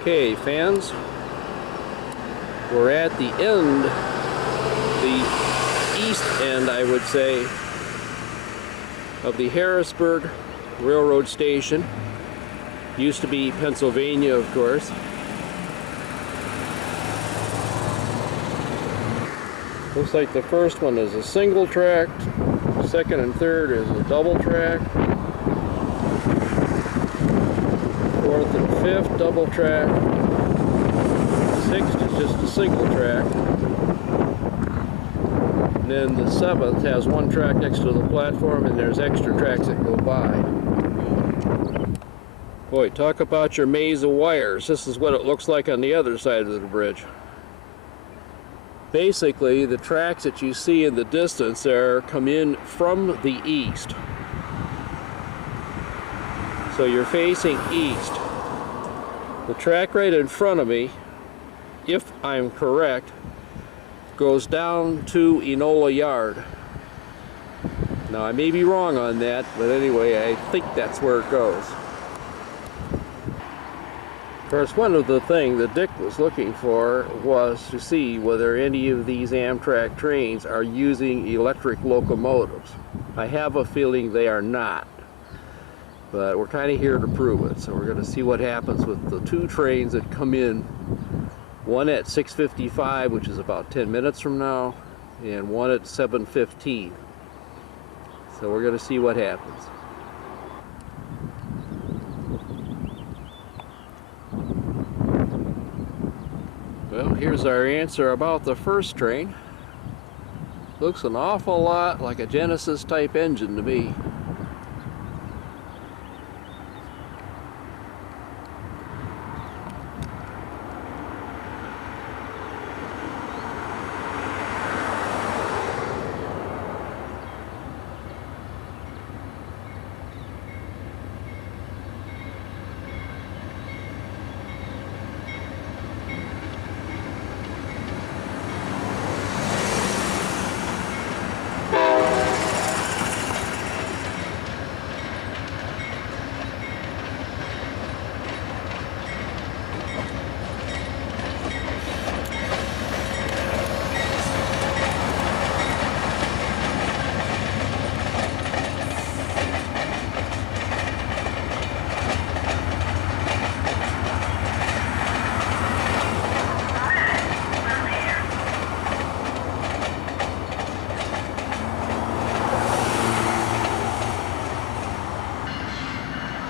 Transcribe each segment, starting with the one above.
Okay, fans, we're at the end, the east end, I would say, of the Harrisburg Railroad Station. Used to be Pennsylvania, of course. Looks like the first one is a single track, second and third is a double track, fourth and fifth double track, sixth is just a single track, and then the seventh has one track next to the platform and there's extra tracks that go by. Boy, talk about your maze of wires. This is what it looks like on the other side of the bridge. Basically, the tracks that you see in the distance there come in from the east. So you're facing east. The track right in front of me, if I'm correct, goes down to Enola Yard. Now I may be wrong on that, but anyway, I think that's where it goes. Of course, one of the things that Dick was looking for was to see whether any of these Amtrak trains are using electric locomotives. I have a feeling they are not, but we're kind of here to prove it. So we're going to see what happens with the two trains that come in, one at 6:55, which is about 10 minutes from now, and one at 7:15. So we're going to see what happens. Well, here's our answer about the first train. Looks an awful lot like a Genesis type engine to me.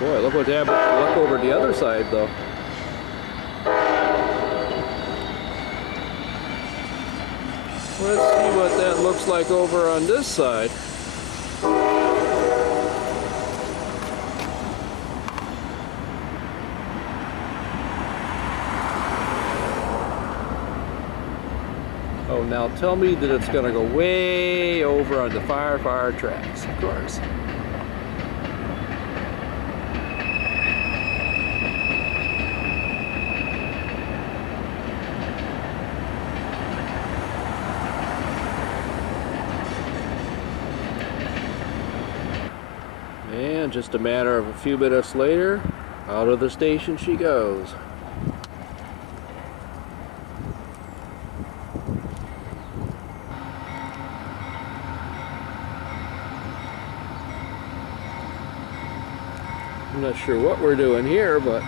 Boy, look what's happening. Look over the other side, though. Let's see what that looks like over on this side. Oh, now tell me that it's going to go way over on the far tracks, of course. And just a matter of a few minutes later, out of the station she goes. I'm not sure what we're doing here, but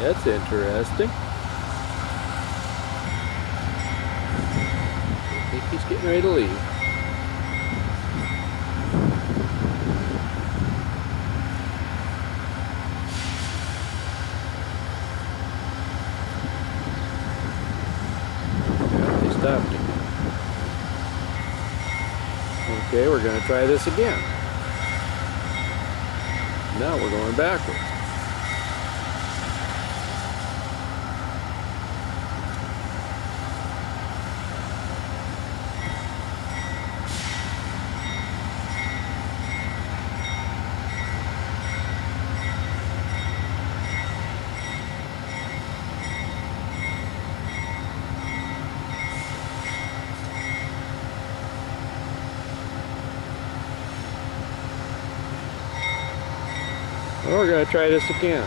that's interesting. I think he's getting ready to leave. Yeah, they stopped him. Okay, we're going to try this again. Now we're going backwards. We're going to try this again.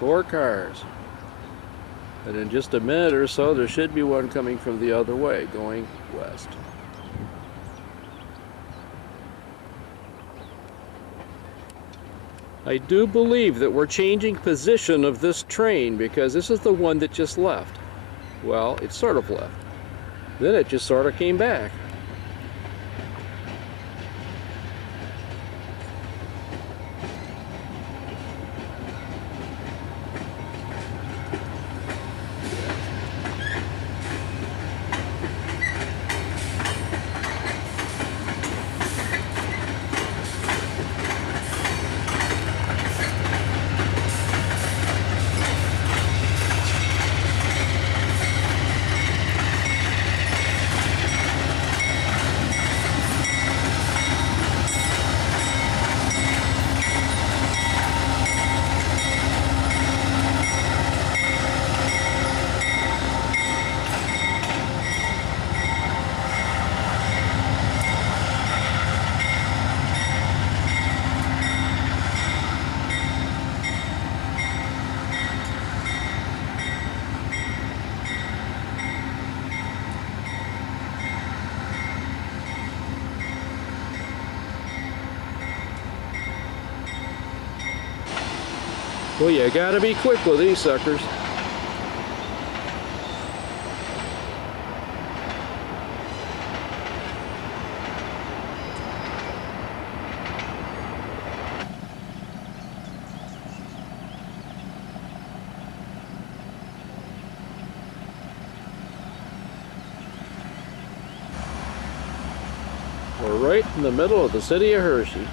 Four cars, and in just a minute or so there should be one coming from the other way going west. I do believe that we're changing position of this train because this is the one that just left. Well, it sort of left, then it just sort of came back. Well, you gotta be quick with these suckers. We're right in the middle of the city of Hershey.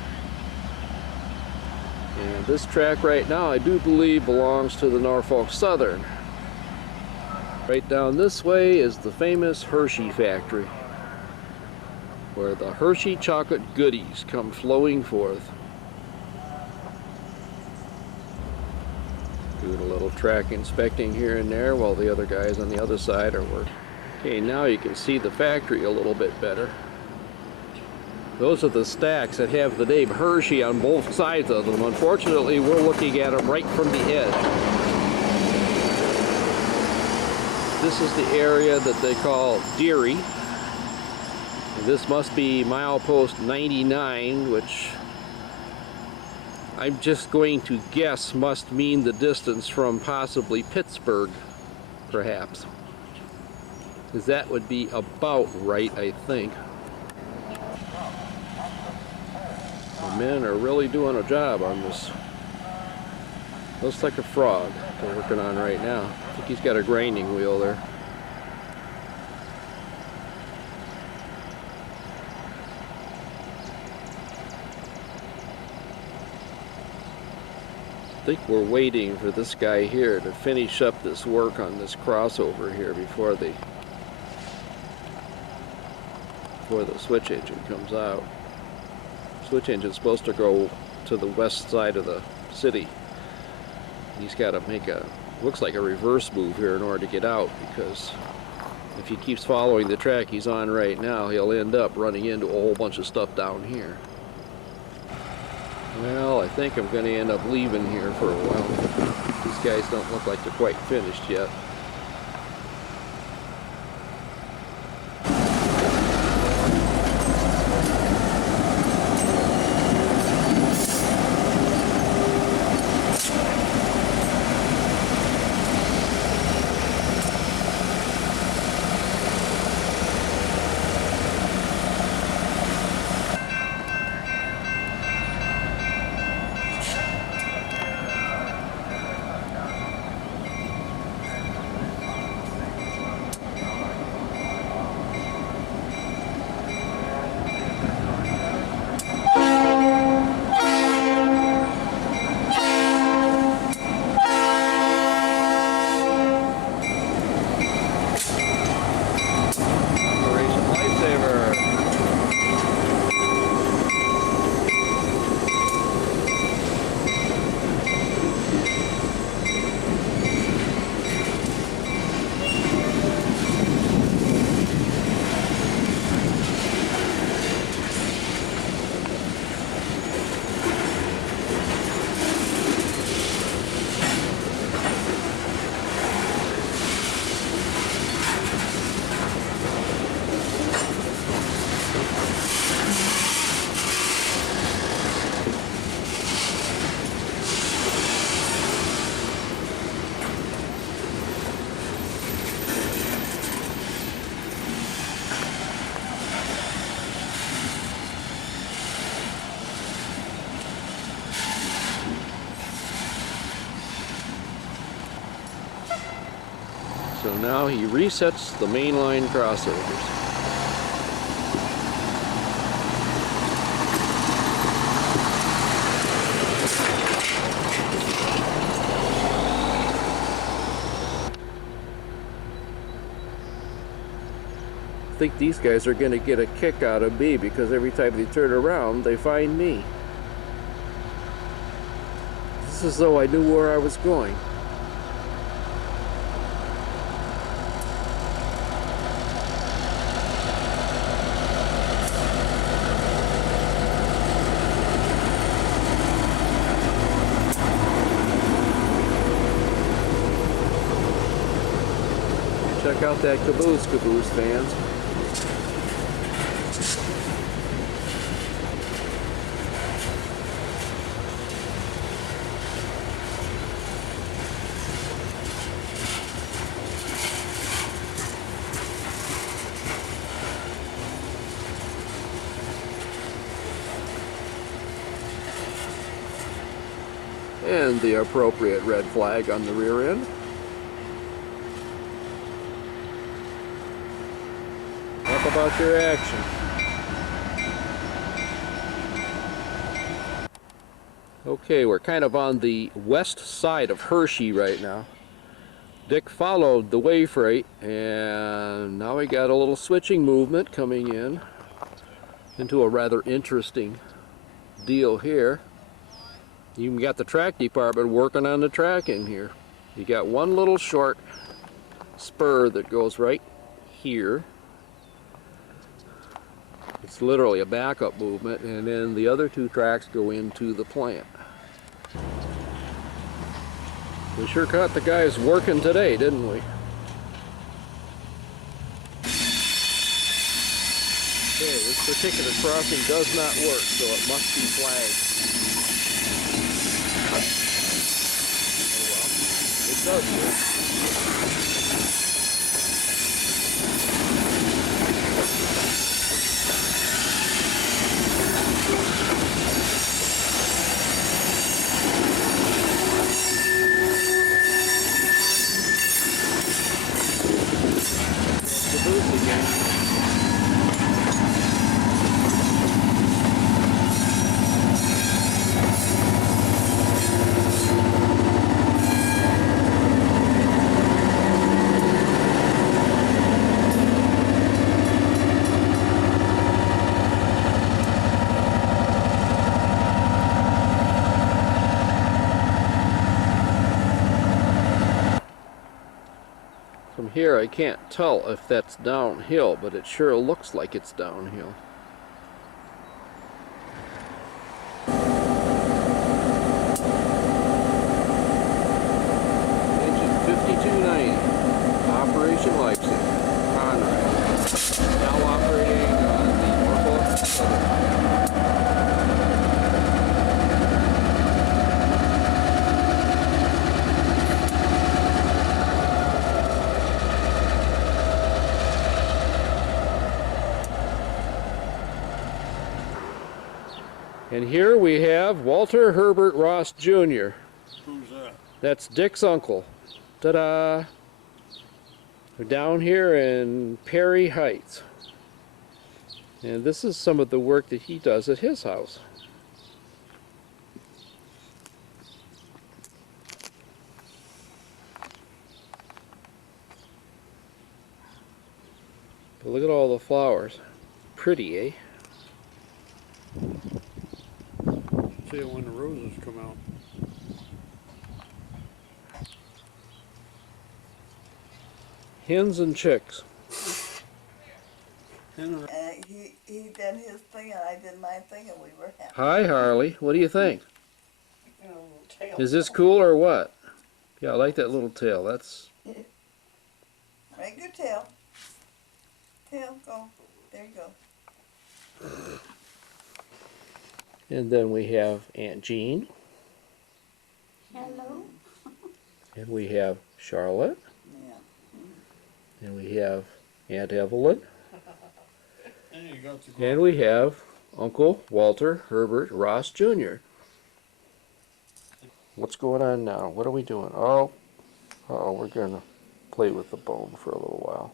And this track right now, I do believe, belongs to the Norfolk Southern. Right down this way is the famous Hershey factory, where the Hershey chocolate goodies come flowing forth. Doing a little track inspecting here and there while the other guys on the other side are working. Okay, now you can see the factory a little bit better. Those are the stacks that have the name Hershey on both sides of them. Unfortunately, we're looking at them right from the edge. This is the area that they call Deary. This must be milepost 99, which I'm just going to guess must mean the distance from possibly Pittsburgh, perhaps. Because that would be about right, I think. The men are really doing a job on this. Looks like a frog they're working on right now. I think he's got a grinding wheel there. I think we're waiting for this guy here to finish up this work on this crossover here before the switch engine comes out. Switch engine's supposed to go to the west side of the city. He's got to make a, looks like a reverse move here in order to get out, because if he keeps following the track he's on right now, he'll end up running into a whole bunch of stuff down here. Well, I think I'm going to end up leaving here for a while. These guys don't look like they're quite finished yet. So now he resets the mainline crossovers. I think these guys are going to get a kick out of me because every time they turn around, they find me. It's as though I knew where I was going. Check out that caboose, fans. And the appropriate red flag on the rear end. Talk about your action. Okay, we're kind of on the west side of Hershey right now. Dick followed the way freight, and now we got a little switching movement coming in into a rather interesting deal here. You even got the track department working on the track in here. You got one little short spur that goes right here. It's literally a backup movement, and then the other two tracks go into the plant. We sure caught the guys working today, didn't we? Okay, this particular crossing does not work, so it must be flagged. Oh well, it does work. From here I can't tell if that's downhill, but it sure looks like it's downhill. Engine 5290, Operation Leipzig, Conrad. Now operating on the Norfolk Southern. And here we have Walter Herbert Ross Jr. Who's that? That's Dick's uncle. Ta-da! We're down here in Perry Heights. And this is some of the work that he does at his house. But look at all the flowers. Pretty, eh? See it when the roses come out. Hens and chicks. He did his thing and I did my thing and we were happy. Hi, Harley. What do you think? Is this cool or what? Yeah, I like that little tail. That's... Make your tail. Tail, go. There you go. And then we have Aunt Jean. Hello. And we have Charlotte. Yeah. And we have Aunt Evelyn. And you got the And we have Uncle Walter Herbert Ross Jr. What's going on now? What are we doing? Oh, uh-oh, we're gonna play with the bone for a little while.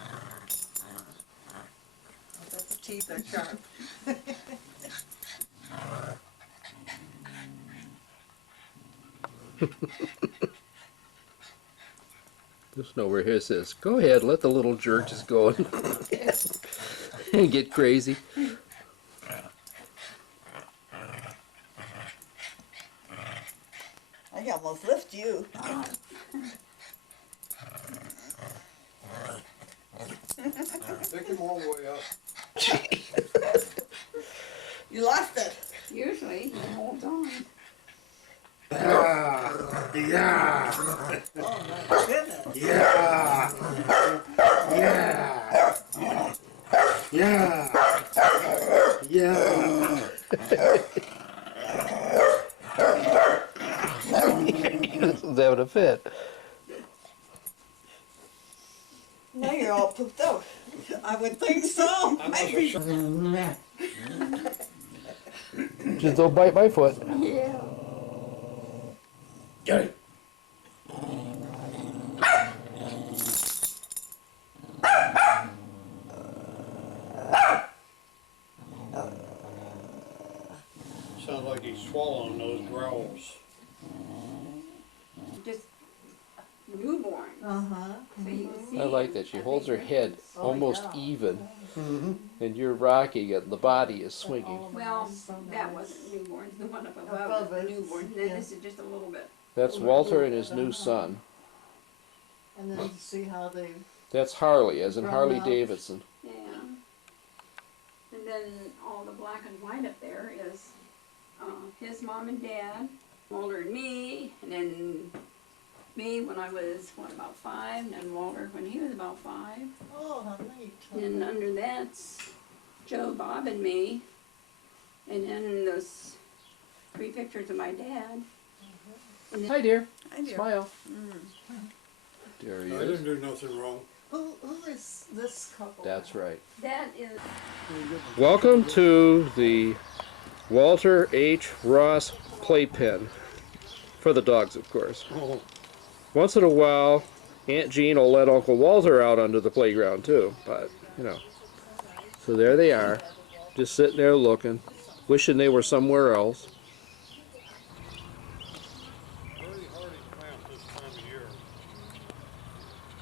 I bet the teeth are sharp. Just know where his is. Go ahead, let the little jerk just go and get crazy. I can almost lift you. Take him all the way up. You lost it. Usually he holds on. Yeah. Oh my goodness. Yeah. Yeah. Yeah. Yeah. He's having a fit. Now you're all pooped out. I would think so. Maybe. Just don't bite my foot. Yeah. Get it. Sounds like he's swallowing those growls. Just newborn. Uh-huh. So you can see. I like that. She holds her head almost yeah. even, Mm-hmm. and you're rocking it, and the body is swinging. Well, that wasn't newborns. The one up above Above was it, newborn. And then yeah. this is just a little bit. That's Walter and his new son. And then to see how they. That's Harley, as in Grown Harley up. Davidson. Yeah. And then all the black and white up there is his mom and dad, Walter and me, and then me when I was, about 5, and then Walter when he was about 5. Oh, how neat. And under that's Joe, Bob, and me. And then those 3 pictures of my dad. And then Hi, dear. Hi, dear. Smile. There he I is. didn't do nothing wrong. Who is this couple? That's right. that is Welcome to the Walter H. Ross playpen. For the dogs, of course. Oh, Once in a while, Aunt Jean will let Uncle Walter out onto the playground too, but, you know. So there they are, just sitting there looking, wishing they were somewhere else. very hardy plant this time of year.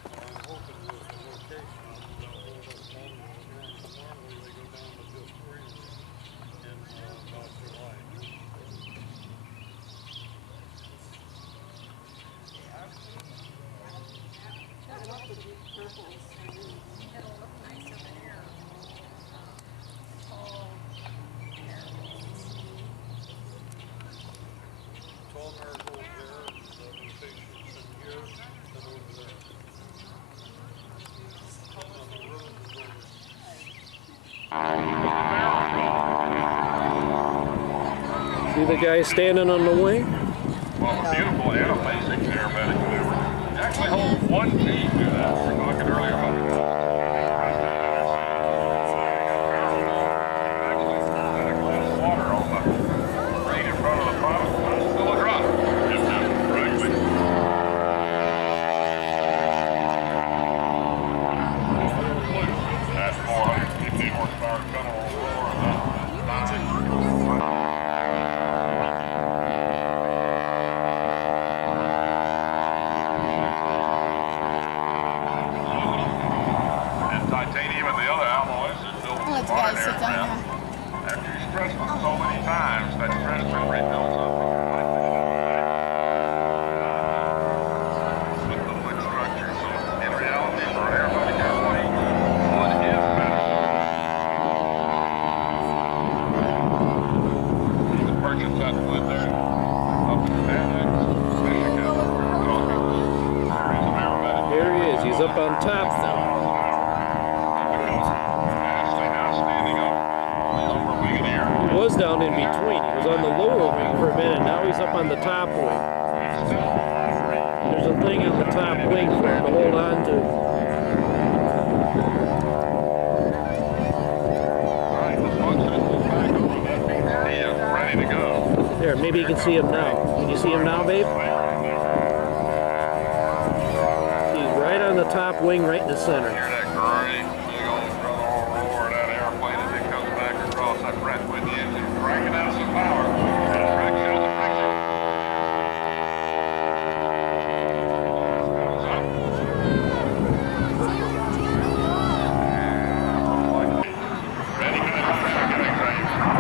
I'm hoping with the location they'll hold up longer. Normally they go down to just green in about July. Tall marigolds there, and the rotations in here and over there. And the roses over. See the guy standing on the wing? Well, a beautiful and amazing aerobatic maneuver. It actually holds one team to that. We were talking earlier about actually had a glass of water on the green in front of the product. Still a drop. Just correctly. That's 450 horsepower tunnel roar. And titanium and the other alloys that build the Let's modern guys sit down aircraft. After you stress them so many times, that stress memory builds up in your mind. With the wood structure, so in reality, for an aerobatic airplane, wood is better. You can purchase that wood there up in Annex, Michigan, where we're talking. There is an aerobatic. There he is, he's up on top now. Actually now standing up on the upper wing of the airplane. He was down in between, he was on the lower wing for a minute, now he's up on the top wing. There's a thing on the top wing for him to hold on to. Alright, the function is back over. That means he is ready to go. There, maybe you can see him now. Can you see him now, babe? the top wing right in the center. Hear that great big old roar of that airplane as it comes back across that Pratt Whitney engine, cranking out some power. Rick, show the picture. Ready, good,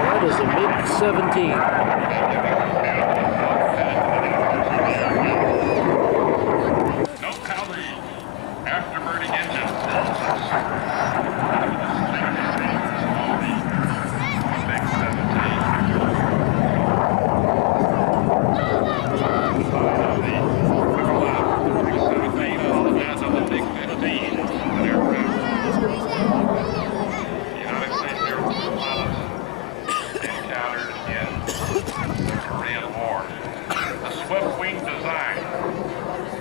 That is a MiG-17. Note how the afterburning engine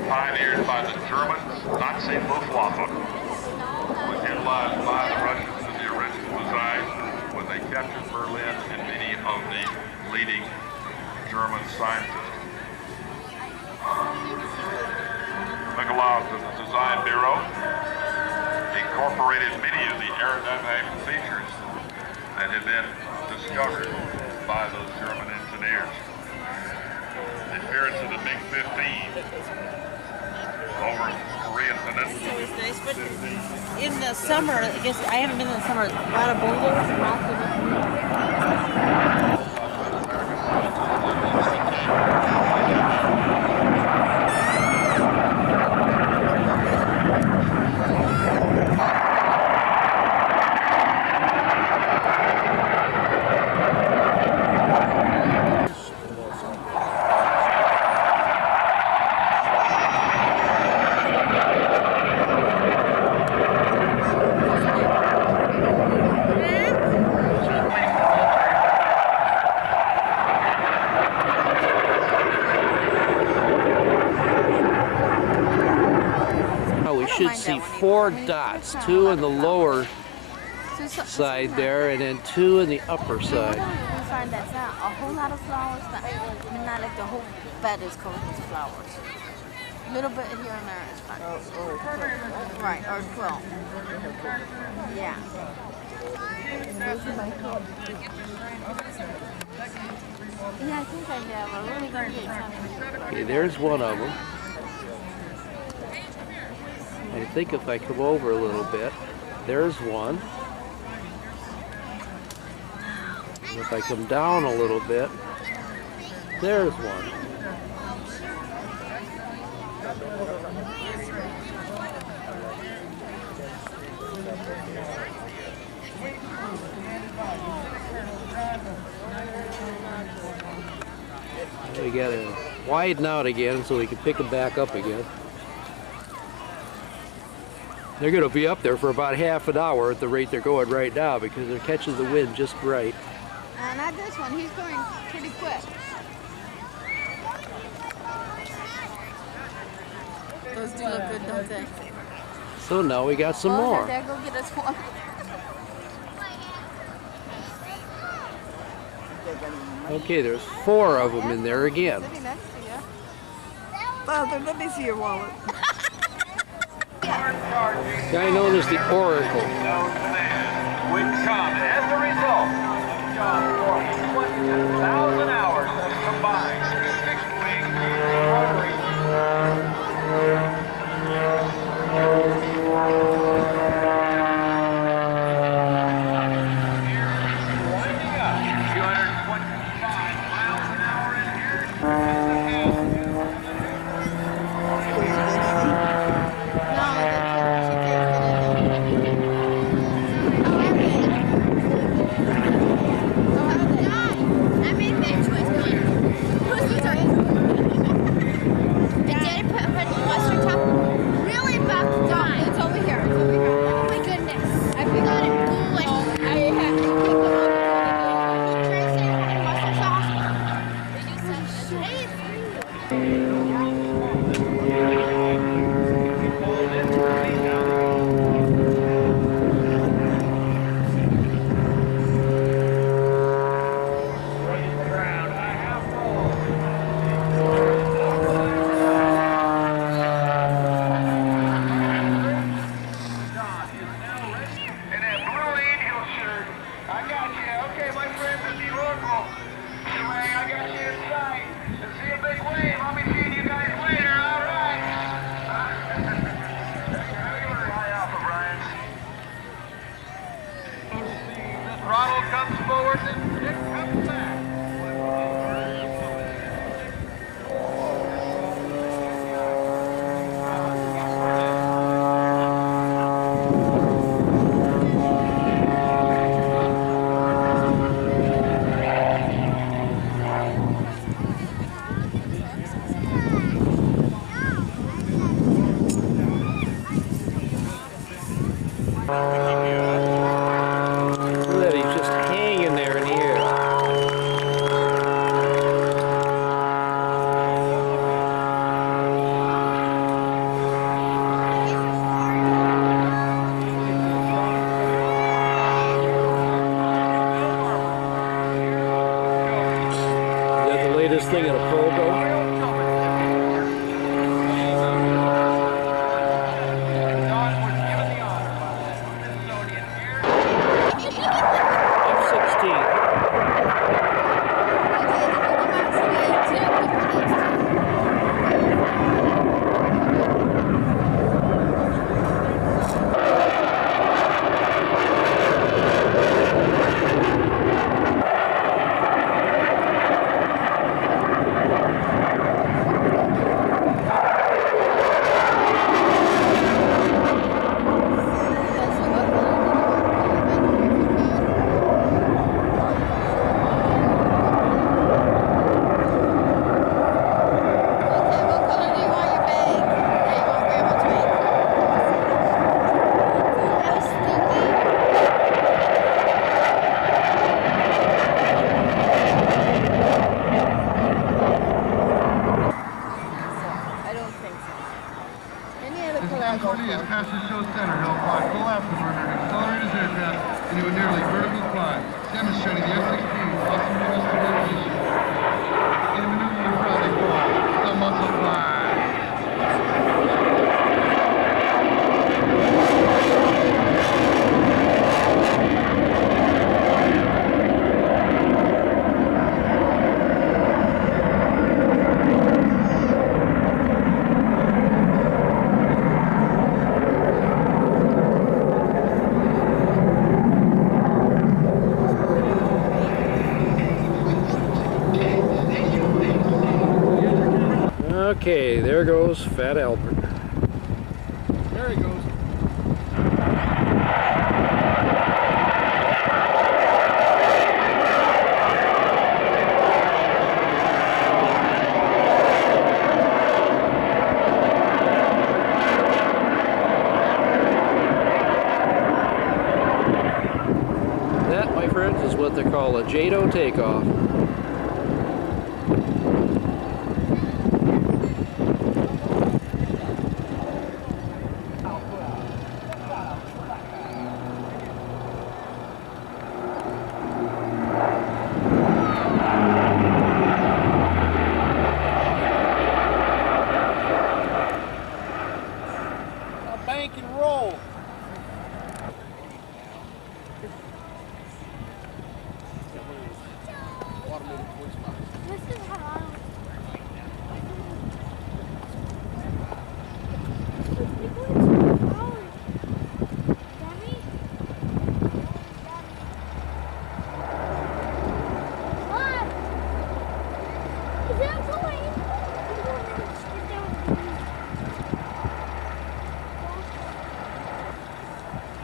pioneered by the German Nazi Luftwaffe, was utilized by the Russians in the original design when they captured Berlin and many of the leading German scientists. Mikolov's Design Bureau incorporated many of the aerodynamic features that had been discovered by those German engineers. The appearance of the MiG-15 over Korean Peninsula. It was nice, but in the summer, I guess I haven't been in the summer, a lot of boulders and lots of Should see 4 dots, 2 on the lower side there, and then 2 on the upper side. We find that's not a whole lot of flowers, not like the whole bed is covered with flowers. A little bit here and there is fine. Right, or 12. Yeah. Yeah, I think I do. We're really going to get some. Okay, there's one of them. I think if I come over a little bit, there's one. And if I come down a little bit, there's one. We gotta widen out again so we can pick them back up again. They're going to be up there for about half an hour at the rate they're going right now because they're catching the wind just right. Not this one. He's going pretty quick. Those do look good, don't they? So now we got some more. There, go get us one. Okay, there's 4 of them in there again. Sitting next to you. Father, let me see your wallet. Guy known as the Oracle. Would come as a result of John 20,000 hours combined. Fixed-wing rotary. Winding up, 225 miles an hour in here. Look at that, he's just hanging there in the air. Is that the latest thing in a pogo? F-16. California at Passes Show Center, he'll fly full afterburner and accelerate his aircraft into a nearly vertical climb, demonstrating the F-16's awesome thrust position. In maneuver and proudly fly, the muscle fly. Okay, there goes Fat Albert. There he goes. That, my friends, is what they call a JATO takeoff. Bank and roll. This is how I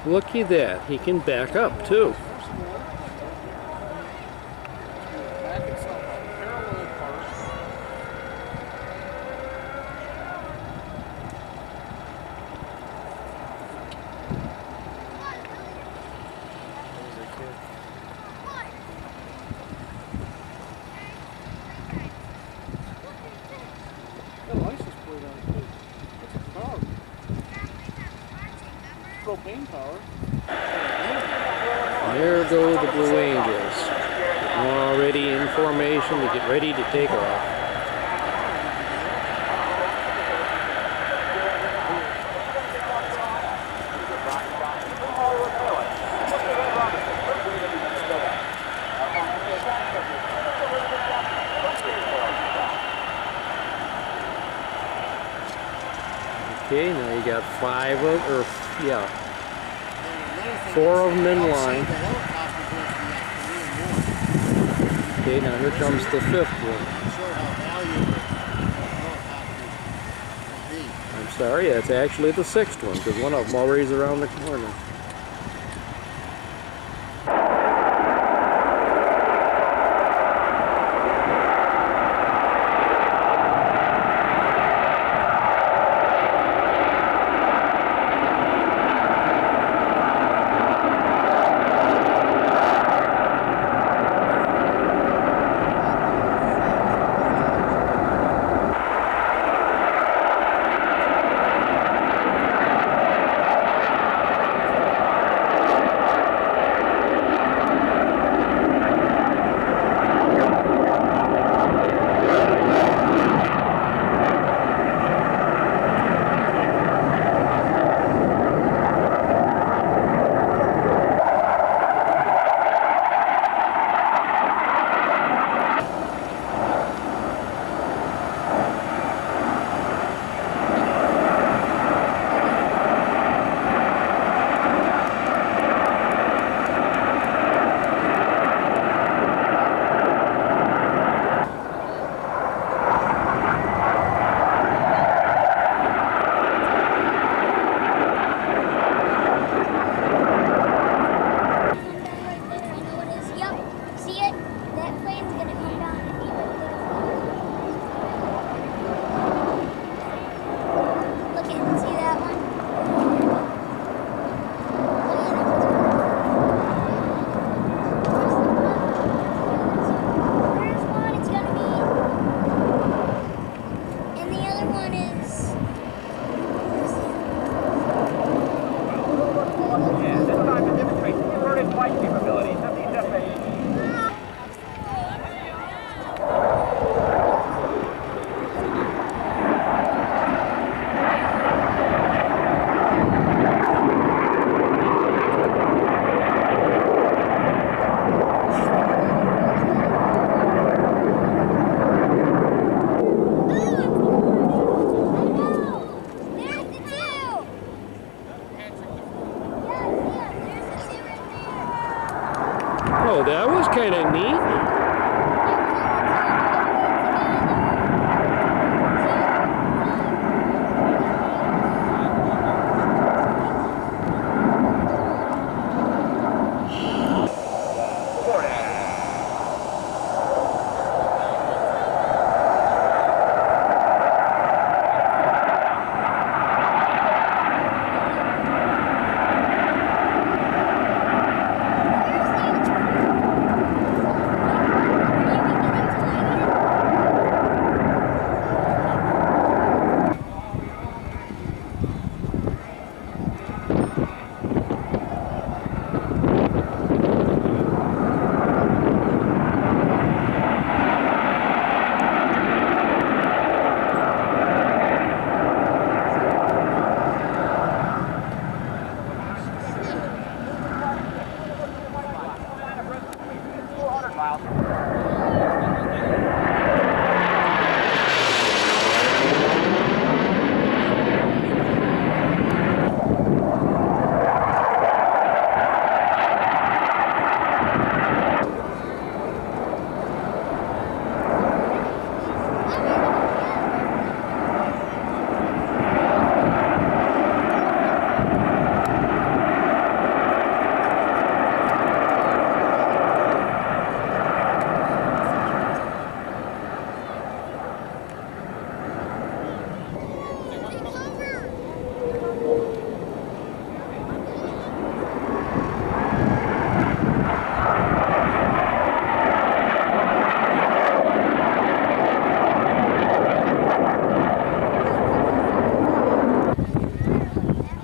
Looky that, he can back up too. Propane power. There go the Blue Angels. Already in formation to get ready to take off. Okay, now you got four of them in line. Okay, now here comes the fifth one. I'm sorry, that's actually the sixth one, because one of them already is around the corner. And the other one is... Yeah, this time to demonstrate inverted flight capabilities of these FAs. Oh, that was kind of neat.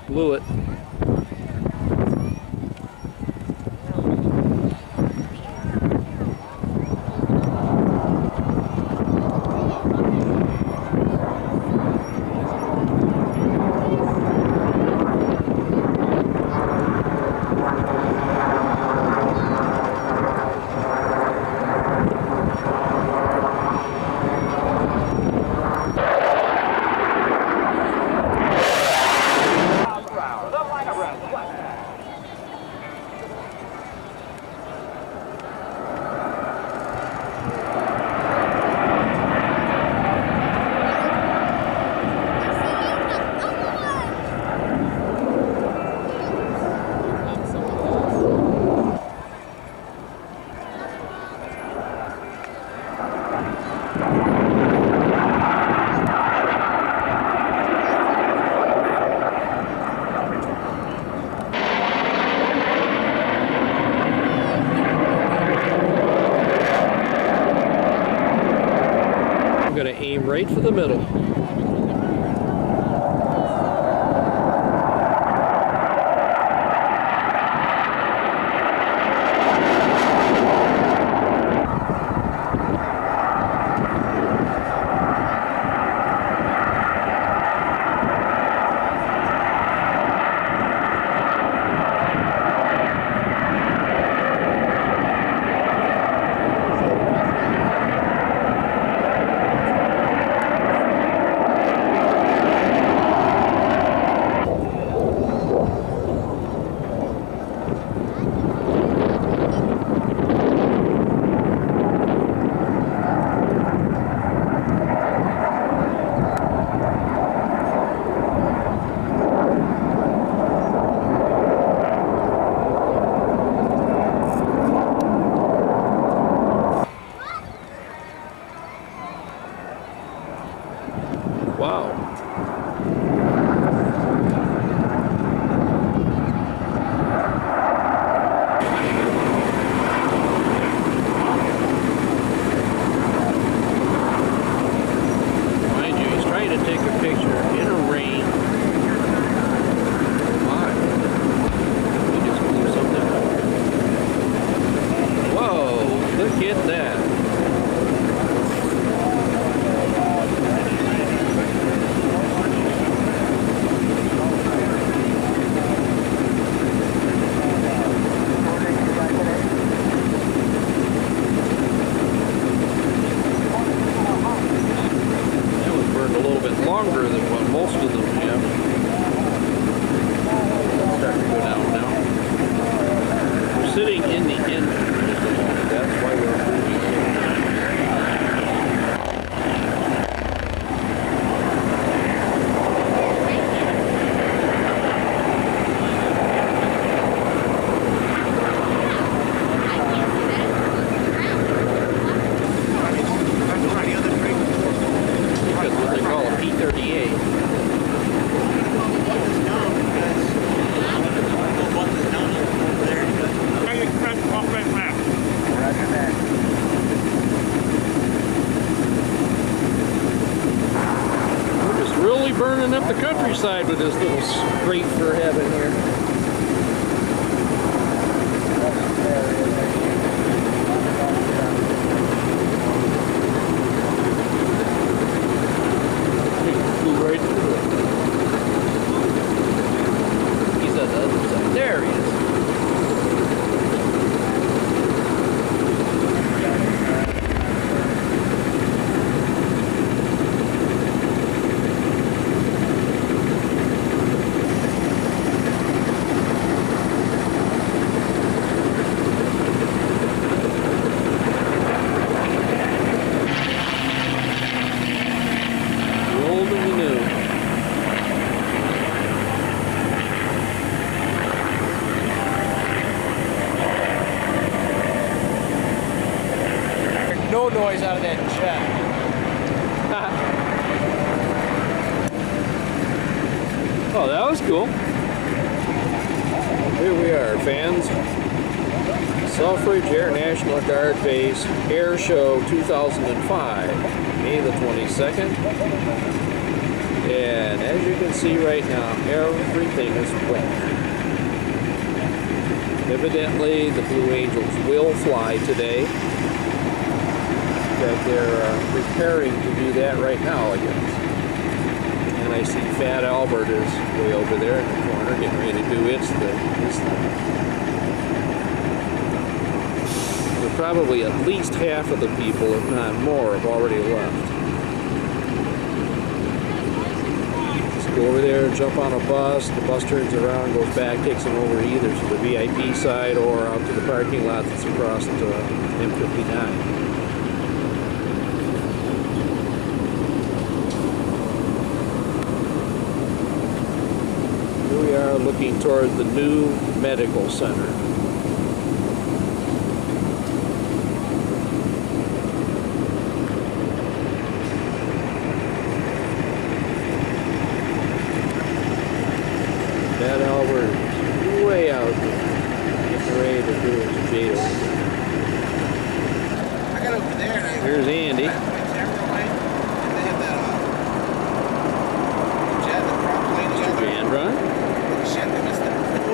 Blew it. I'm going to aim right for the middle. Wow. Mind you, he's trying little bit longer than what most of them have. It's starting to go down now. We're sitting in the engine at the moment. That's why we're moving. Burning up the countryside with this little scrape we're having here. Flew right through it. He's at the other side. There he is. No noise out of that jet. Oh, that was cool. Here we are, fans. Selfridge Air National Guard Base Air Show 2005, May the 22nd. And as you can see right now, everything is wet. Evidently, the Blue Angels will fly today. That they're preparing to do that right now, I guess. And I see Fat Albert is way over there in the corner getting ready to do its thing. So probably at least half of the people, if not more, have already left. Just go over there, jump on a bus, the bus turns around, goes back, takes them over either to the VIP side or out to the parking lot that's across the M59. We are looking toward the new medical center. That Albert is way out there, getting ready to do his jail. I got over there and I... Here's Andy.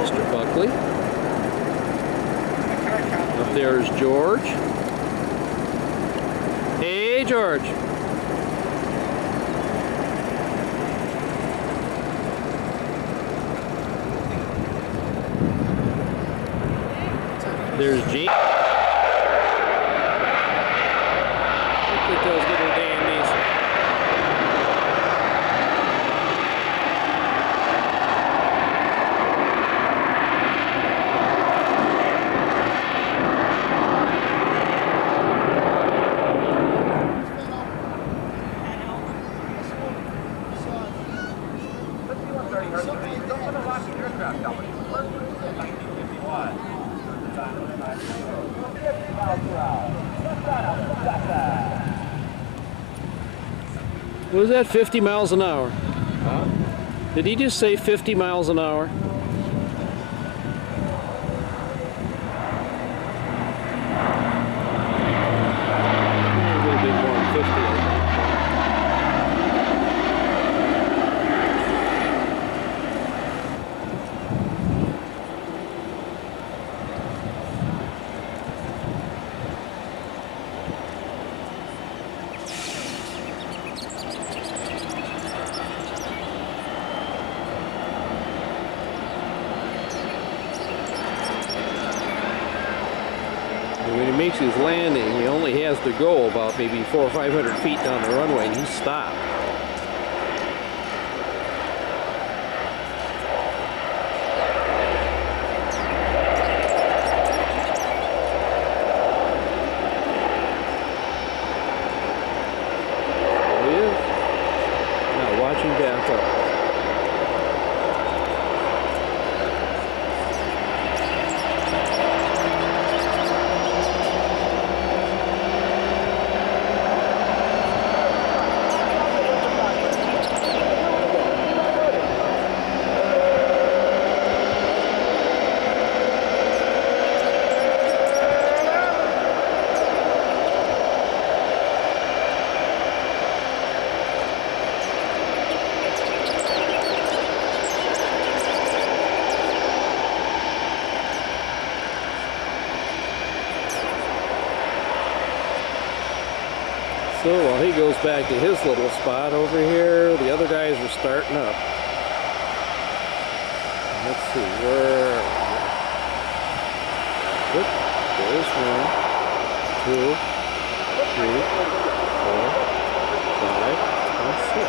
Mr. Buckley. Up there is George. Hey, George. There's Gene. Look at those little dandies. What was that, 50 miles an hour? Huh? Did he just say 50 miles an hour? A little bit more than 50. When he makes his landing, he only has to go about maybe 400 or 500 feet down the runway, and he's stopped. So while he goes back to his little spot over here, the other guys are starting up. Let's see, where are we? Oop, there's 1, 2, 3, 4, 5, and 6.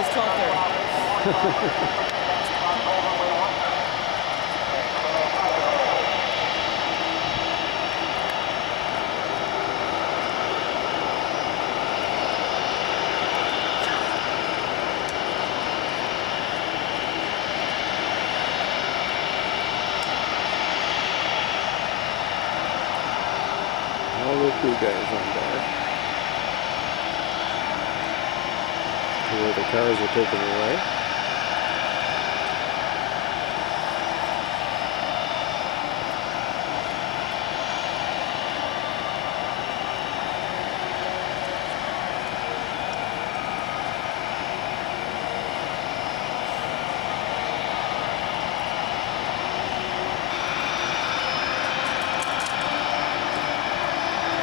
It's 12:30. All the crew guys on there. To where the cars are taken away.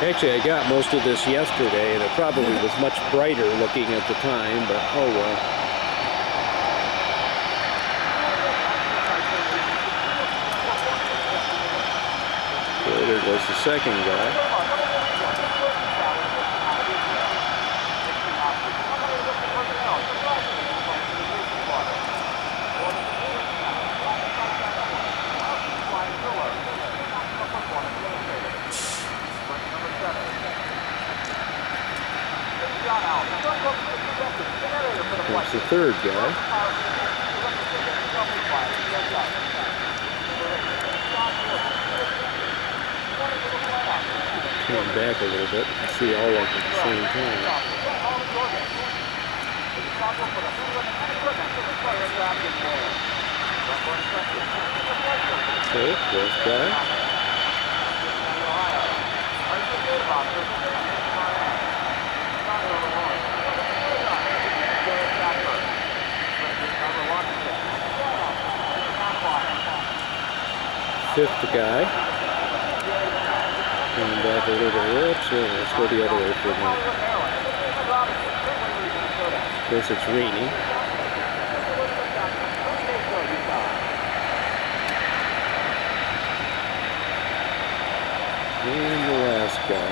Actually, I got most of this yesterday, and it probably was much brighter looking at the time, but oh well. So there goes the second guy. There's the third guy. Turn back a little bit and see all of them at the same time. Okay, fourth guy. Fifth guy. Coming back a little bit. Let's go the other way for a minute. Of course, it's raining. And the last guy.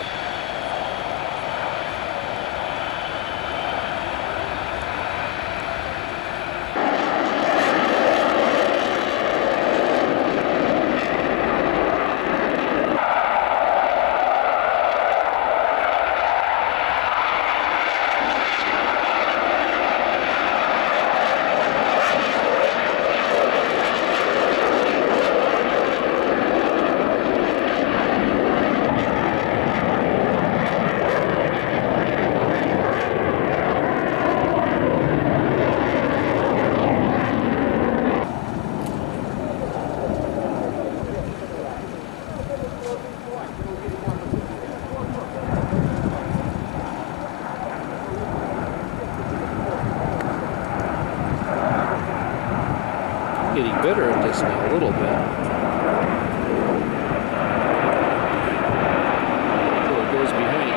Getting better at this now a little bit. So it goes behind.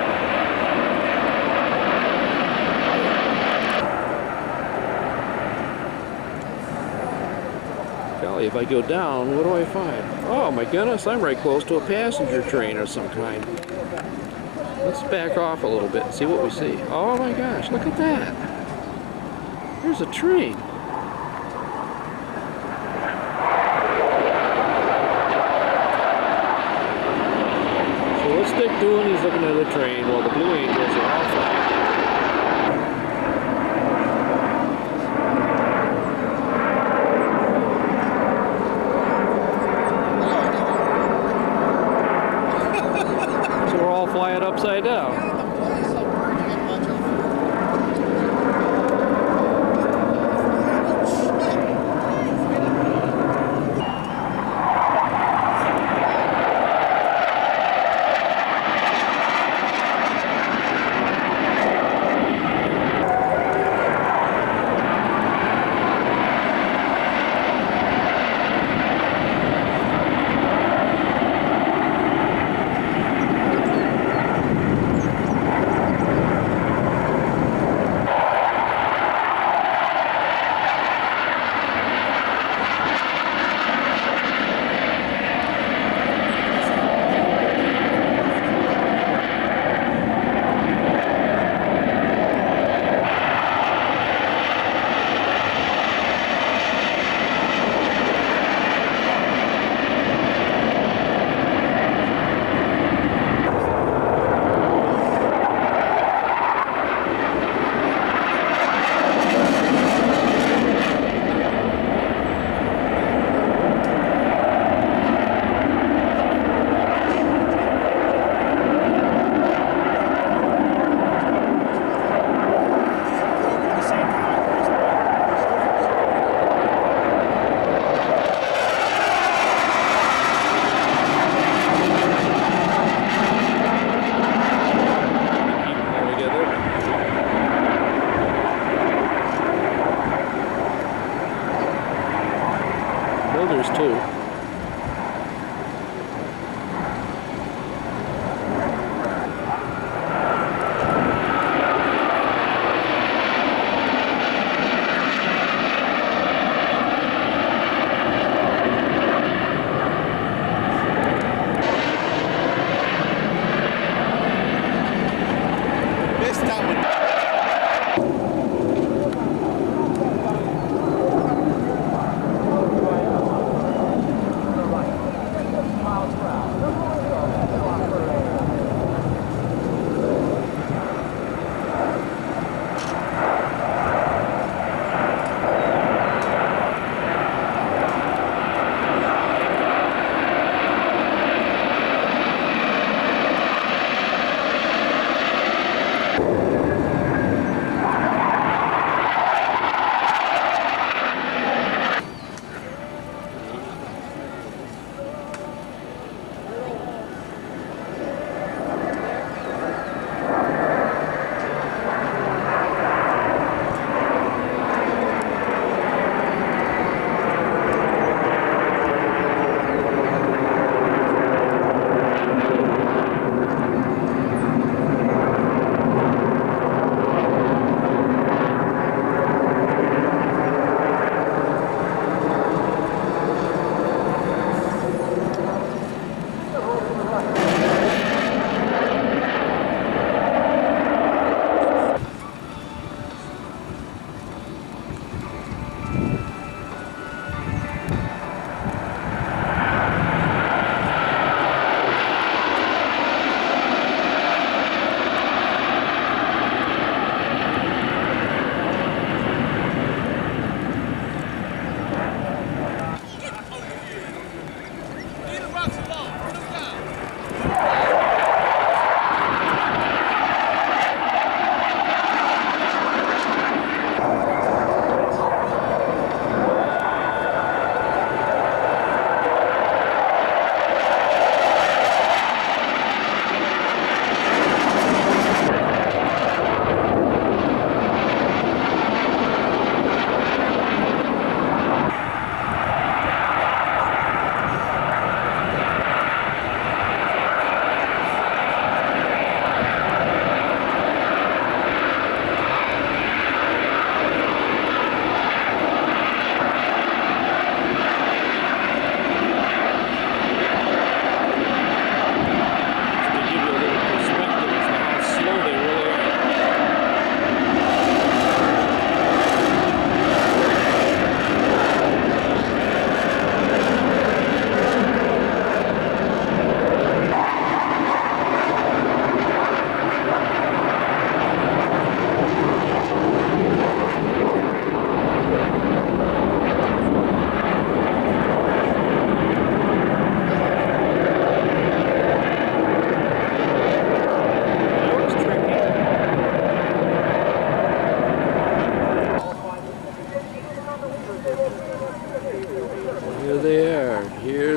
Golly, if I go down, what do I find? Oh my goodness, I'm right close to a passenger train of some kind. Let's back off a little bit and see what we see. Oh my gosh, look at that. There's a train. What's Dick doing? He's looking at the train while the Blue Angels are off. So we're all flying upside down. too.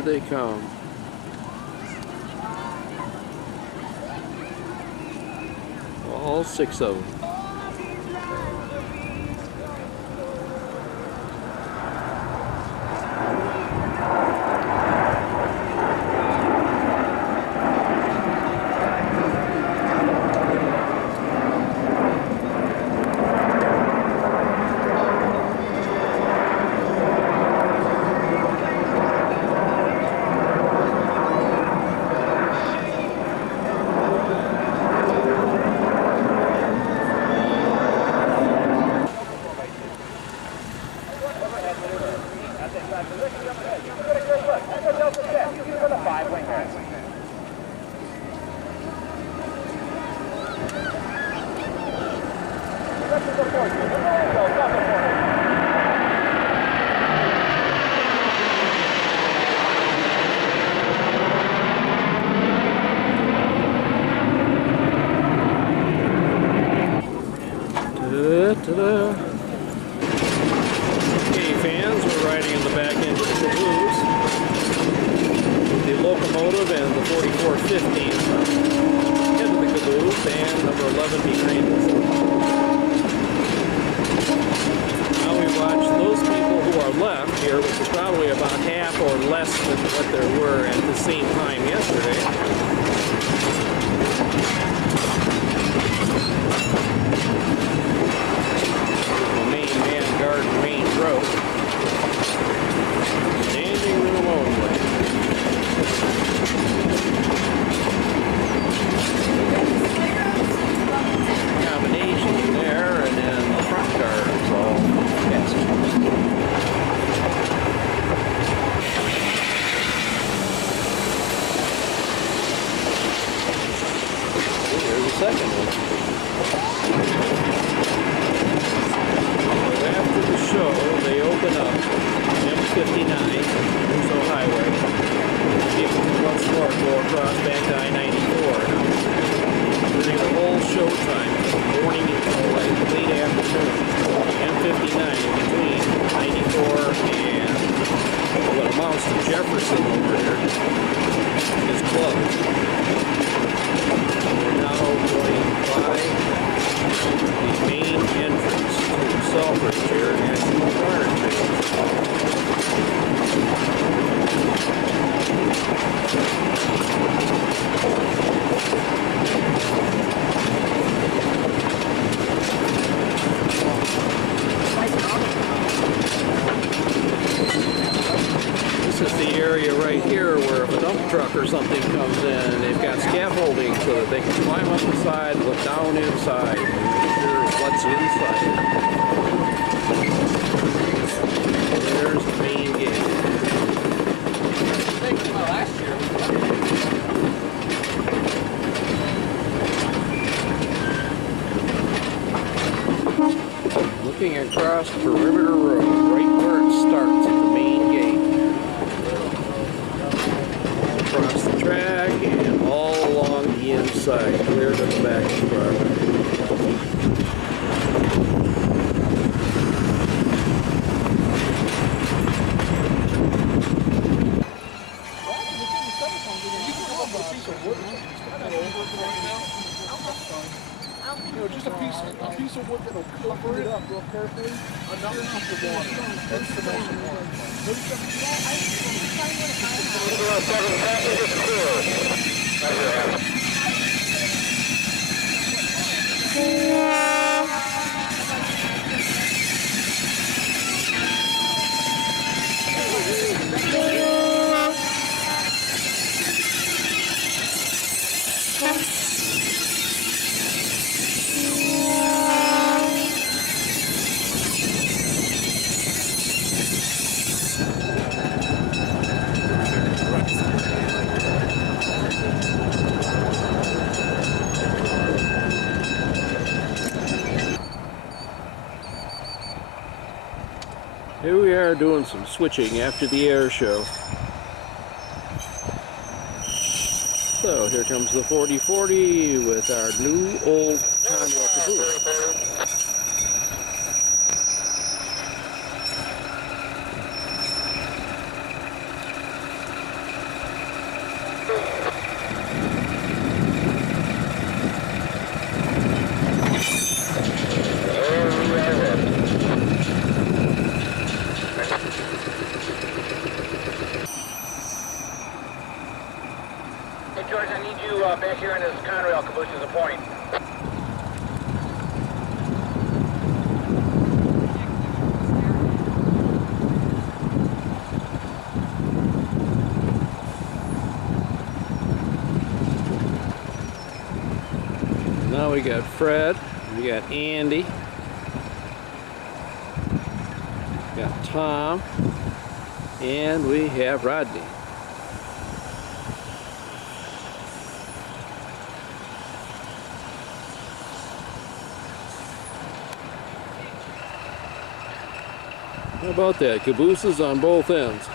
they come. All 6 of them. Ta-da. Okay, fans, we're riding in the back end of the caboose. The locomotive and the 4450 head of the caboose and number 11 behind us. here where if a dump truck or something comes in, they've got scaffolding so that they can climb up the side, look down inside, and make sure what's inside. There's the main gate. Looking across Perimeter Road, right where it starts at the main gate. Across the track and all along the inside, clear to the back of the property. Just a piece of wood that'll cover it up real carefully. Enough to the water. That's the most important Here we are doing some switching after the air show. So here comes the 4040 with our new old Conrail caboose. Hey George, I need you back here in this Conrail caboose as a point. Now we got Fred, we got Andy, we got Tom, and we have Rodney. How about that? Cabooses on both ends.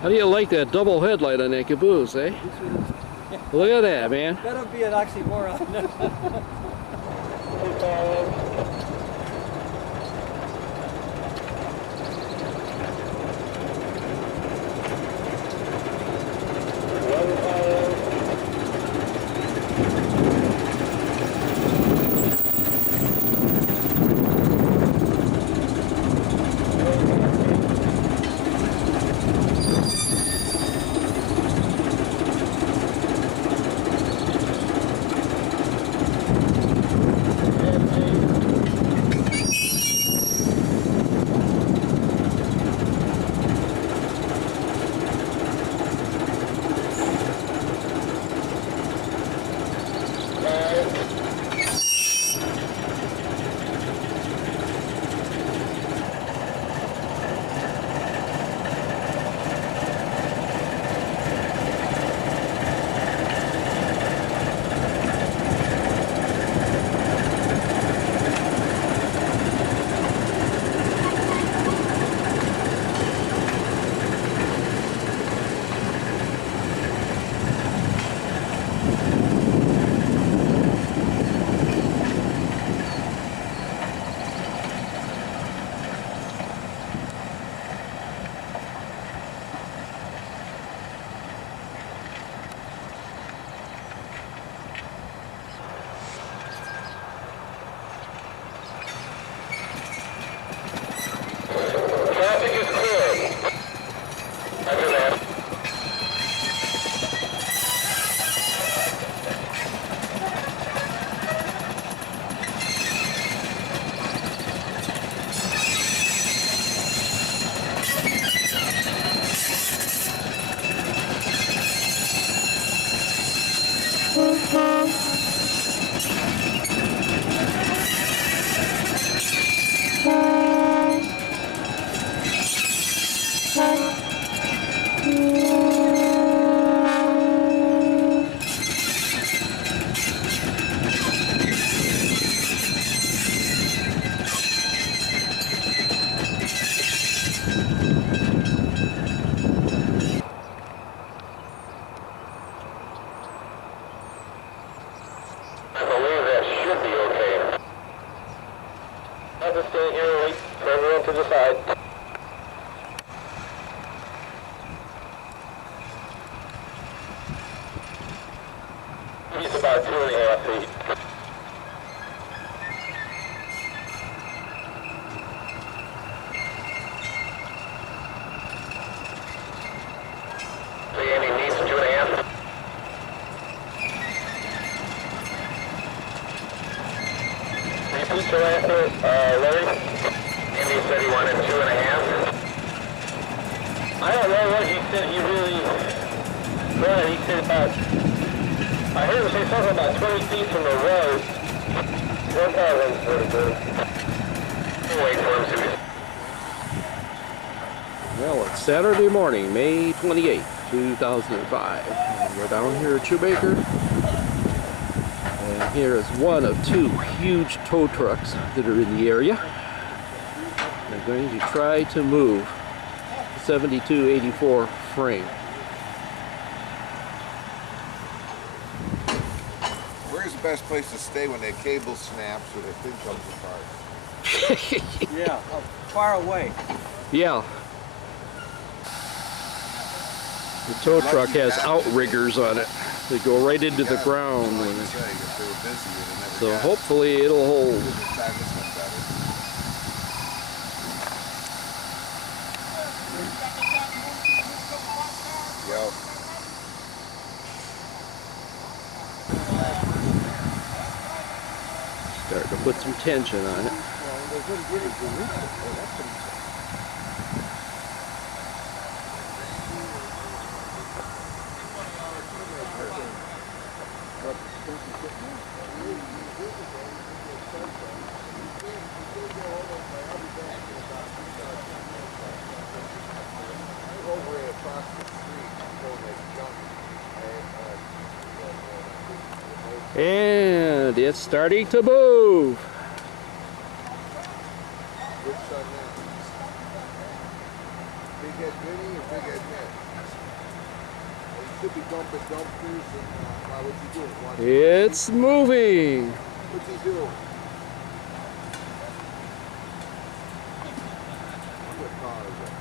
How do you like that double headlight on that caboose, eh? Look at that, man. That'll be an oxymoron. to the side. He's about 2.5 feet. Andy needs 2.5. Repeat your answer, Larry. Andy said he wanted 2.5. I don't know what he said. He really. Well, he said about. I heard him say something about 20 feet from the road. One car runs for the road. Wait for him to. Well, it's Saturday morning, May 28, 2005. And we're down here at Shoemaker. And here is one of two huge tow trucks that are in the area. They're going to try to move the 7284 frame. Where's the best place to stay when that cable snaps or the thing comes apart? Yeah, far away. Yeah. The tow truck has outriggers on it. They go right into the ground. So hopefully it'll hold. Yep. Starting to put some tension on it. And it's starting to move. Which son now? Big Head Vinny or Big Head Ned? Well, you should be dumping dumpsters and what's he doing? Watching It's moving. What's he doing? What car is that?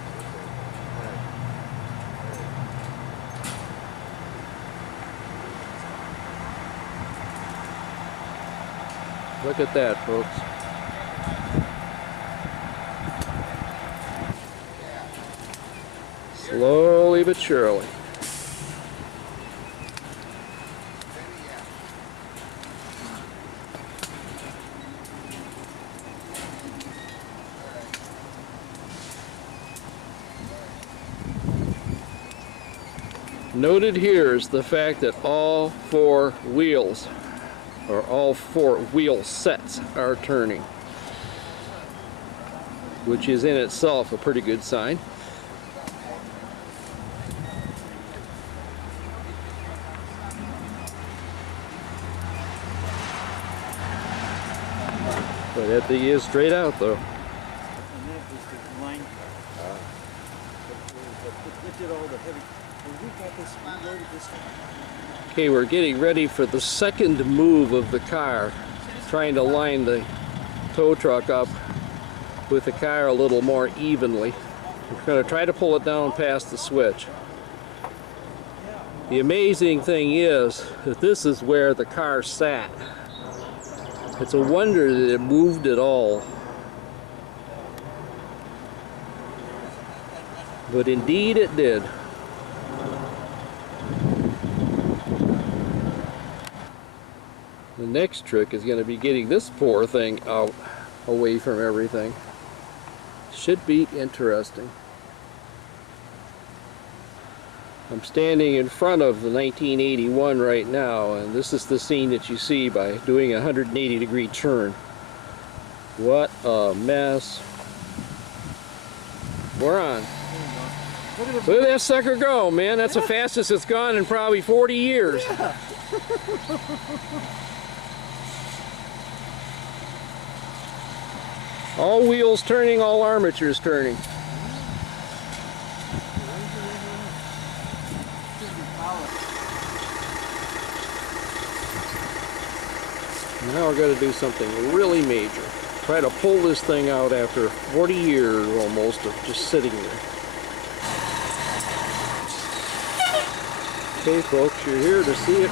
Look at that, folks. Slowly but surely. Noted here is the fact that all four wheels, or all four wheel sets, are turning, which is in itself a pretty good sign. But that thing is straight out though. And that was the line. What did all the heavy. When we got this, we loaded this one. Okay, we're getting ready for the second move of the car, trying to line the tow truck up with the car a little more evenly. We're going to try to pull it down past the switch. The amazing thing is that this is where the car sat. It's a wonder that it moved at all. But indeed it did. The next trick is going to be getting this poor thing out, away from everything. Should be interesting. I'm standing in front of the 1981 right now, and this is the scene that you see by doing a 180-degree turn. What a mess. We're on. Look at that sucker go, man. That's the fastest it's gone in probably 40 years. All wheels turning, all armatures turning. Now we're going to do something really major. Try to pull this thing out after 40 years almost of just sitting there. Okay folks, you're here to see it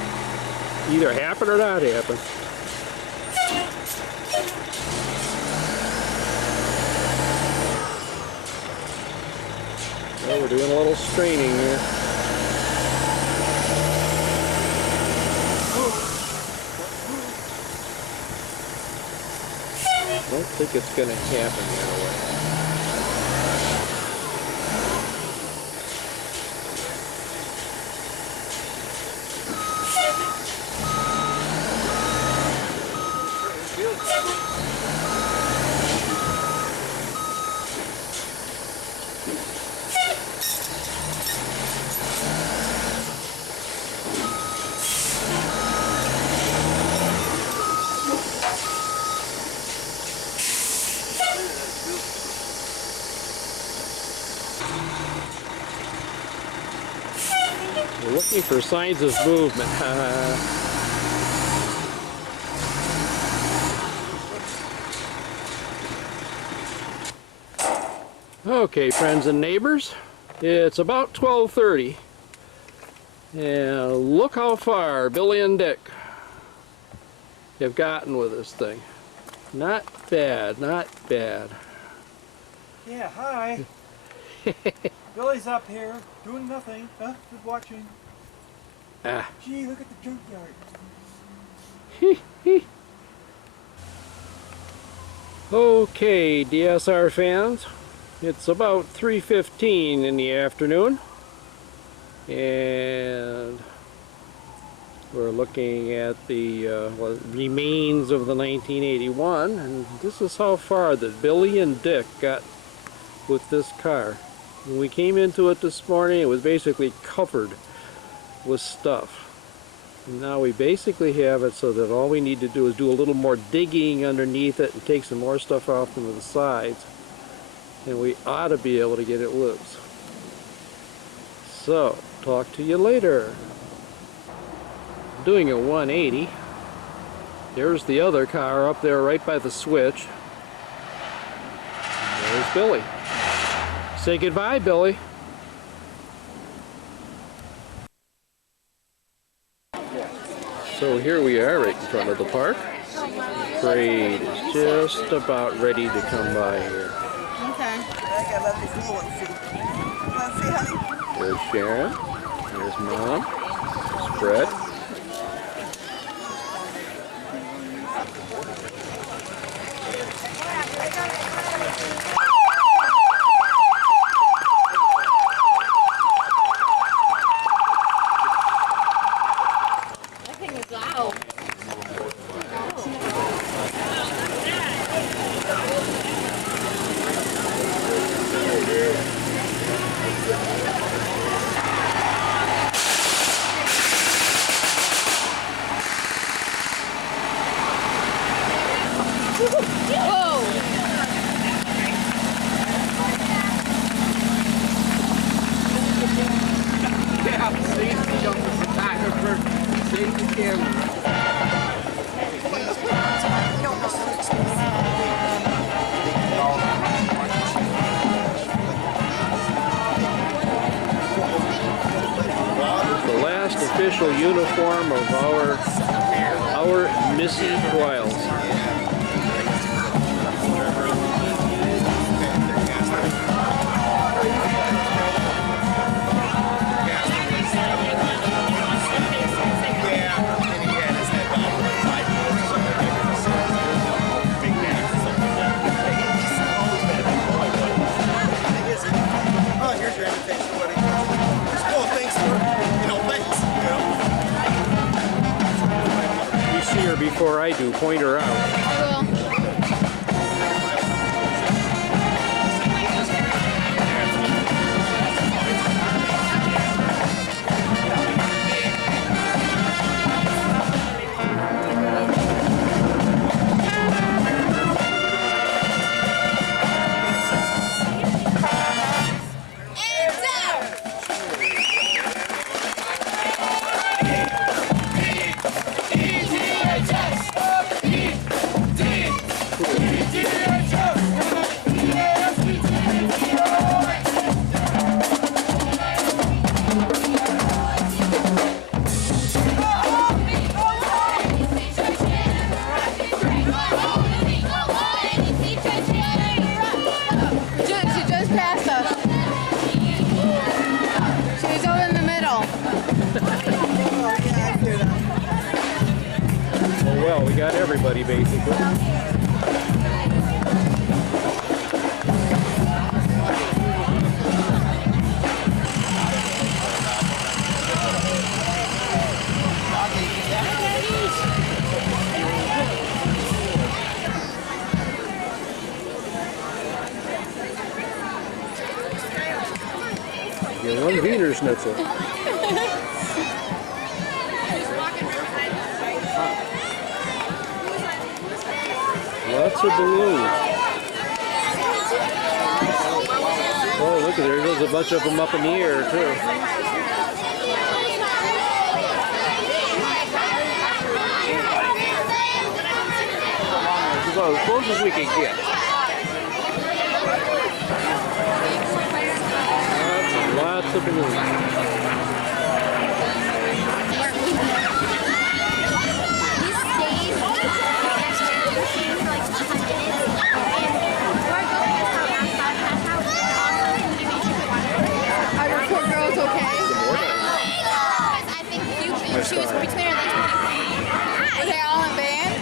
either happen or not happen. Well, we're doing a little straining here. I don't think it's going to happen that way. We're looking for signs of movement. Okay, friends and neighbors, it's about 12:30, and look how far Billy and Dick have gotten with this thing. Not bad, not bad. Yeah, hi. Billy's up here doing nothing. Just watching. Ah. Gee, look at the junkyard. Okay, DSR fans, it's about 3:15 in the afternoon, and we're looking at the remains of the 1981, and this is how far that Billy and Dick got with this car. When we came into it this morning, it was basically covered with stuff. And now we basically have it so that all we need to do is do a little more digging underneath it and take some more stuff off from the sides, and we ought to be able to get it loose. So, talk to you later. Doing a 180. There's the other car up there right by the switch. And there's Billy. Say goodbye, Billy. So here we are right in front of the park. The parade is just about ready to come by here. Okay. There's Sharon. There's Mom. There's Fred. Official uniform of our Missy Wiles. Before I do, point her out. I will. go. We got everybody basically. Get one Wiener Schnitzel. Lots of balloons. Oh, look at there goes a bunch of them up in the air too. About as close as we can get. Lots of balloons. She was between her legs. Were they all in band?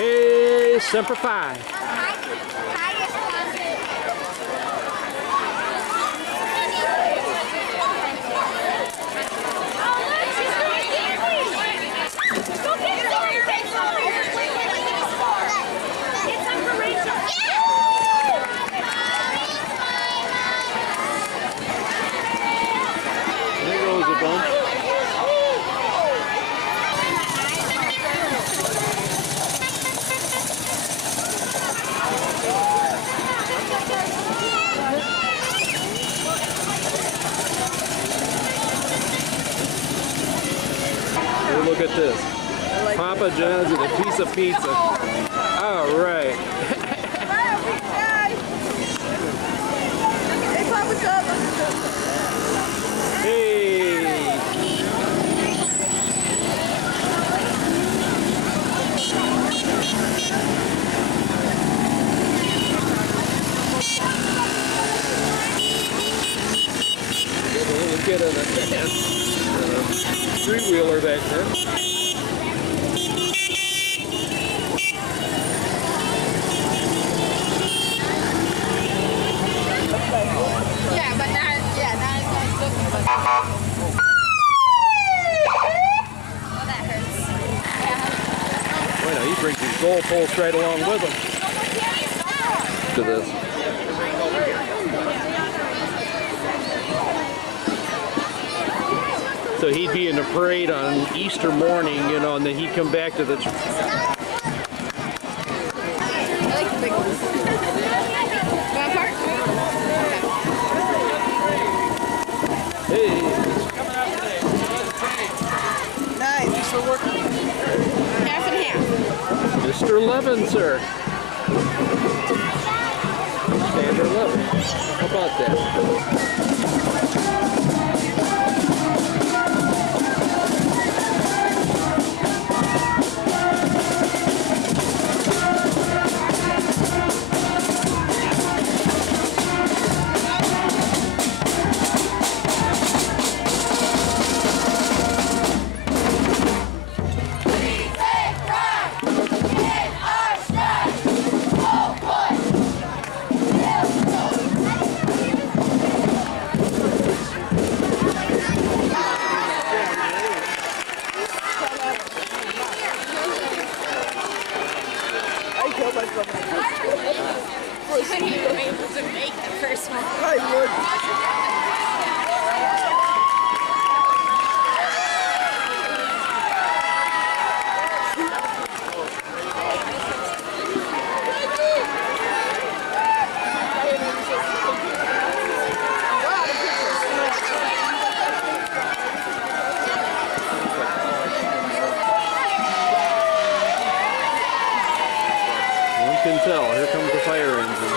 Hey, Semper Fi. There goes a bunch. Look at this. Papa John's and a piece of pizza. All right. Hey. Look at a three-wheeler back there. Yeah, but now it's not looking good. Oh, that hurts. Well, he brings his goalpost right along with him. To this. So he'd be in the parade on Easter morning, you know, and then he'd come back to the... I like the big ones. Want part? Hey. Nice. After 11, sir. After 11. How about that? Couldn't even be able to make the first one. I would. One can tell. Here comes the fire engine.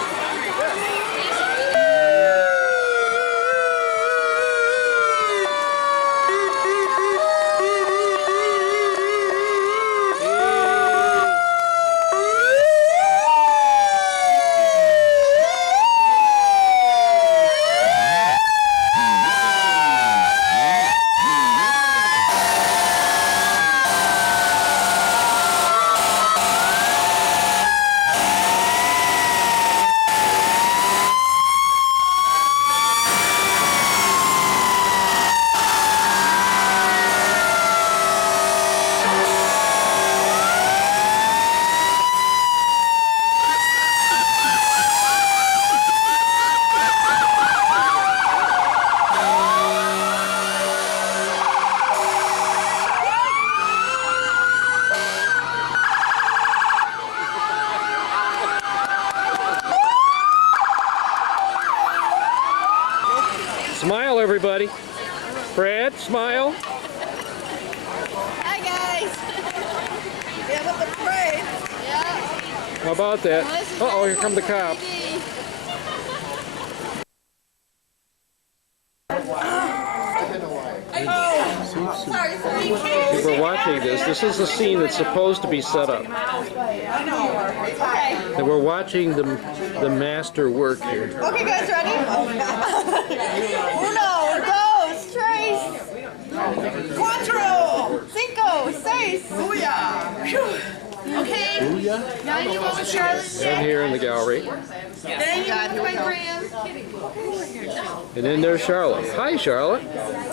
Smile, everybody. Brad, smile. Hi, guys. Yeah, with the parade. Yeah. How about that? Uh-oh, here come the cops. If we're watching this is a scene that's supposed to be set up. And we're watching the master work here. Okay, guys, ready? Uno, dos, tres, cuatro, cinco, seis. Booyah! Okay. Now you go to Charlotte's. And here in the gallery. Then you go to my Graham. And then there's Charlotte. Hi, Charlotte.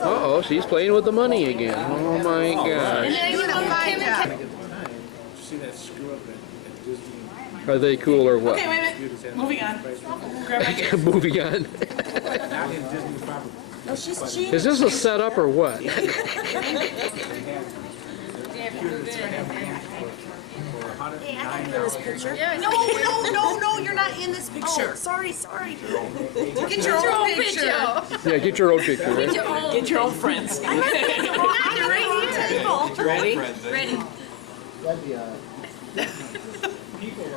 Uh-oh, she's playing with the money again. Oh, my gosh. Then you go to my Jack. See that screw up at Disney? Are they cool or what? Okay, wait a minute. Moving on. Grab my gift. Moving on. Not in Disney property. No, she's cheap. Is this a setup or what? No, you're not in this picture. Oh, sorry. Get your own picture. Yeah, get your own picture. Right? Get your own friends. I'm right here. Ready? Ready.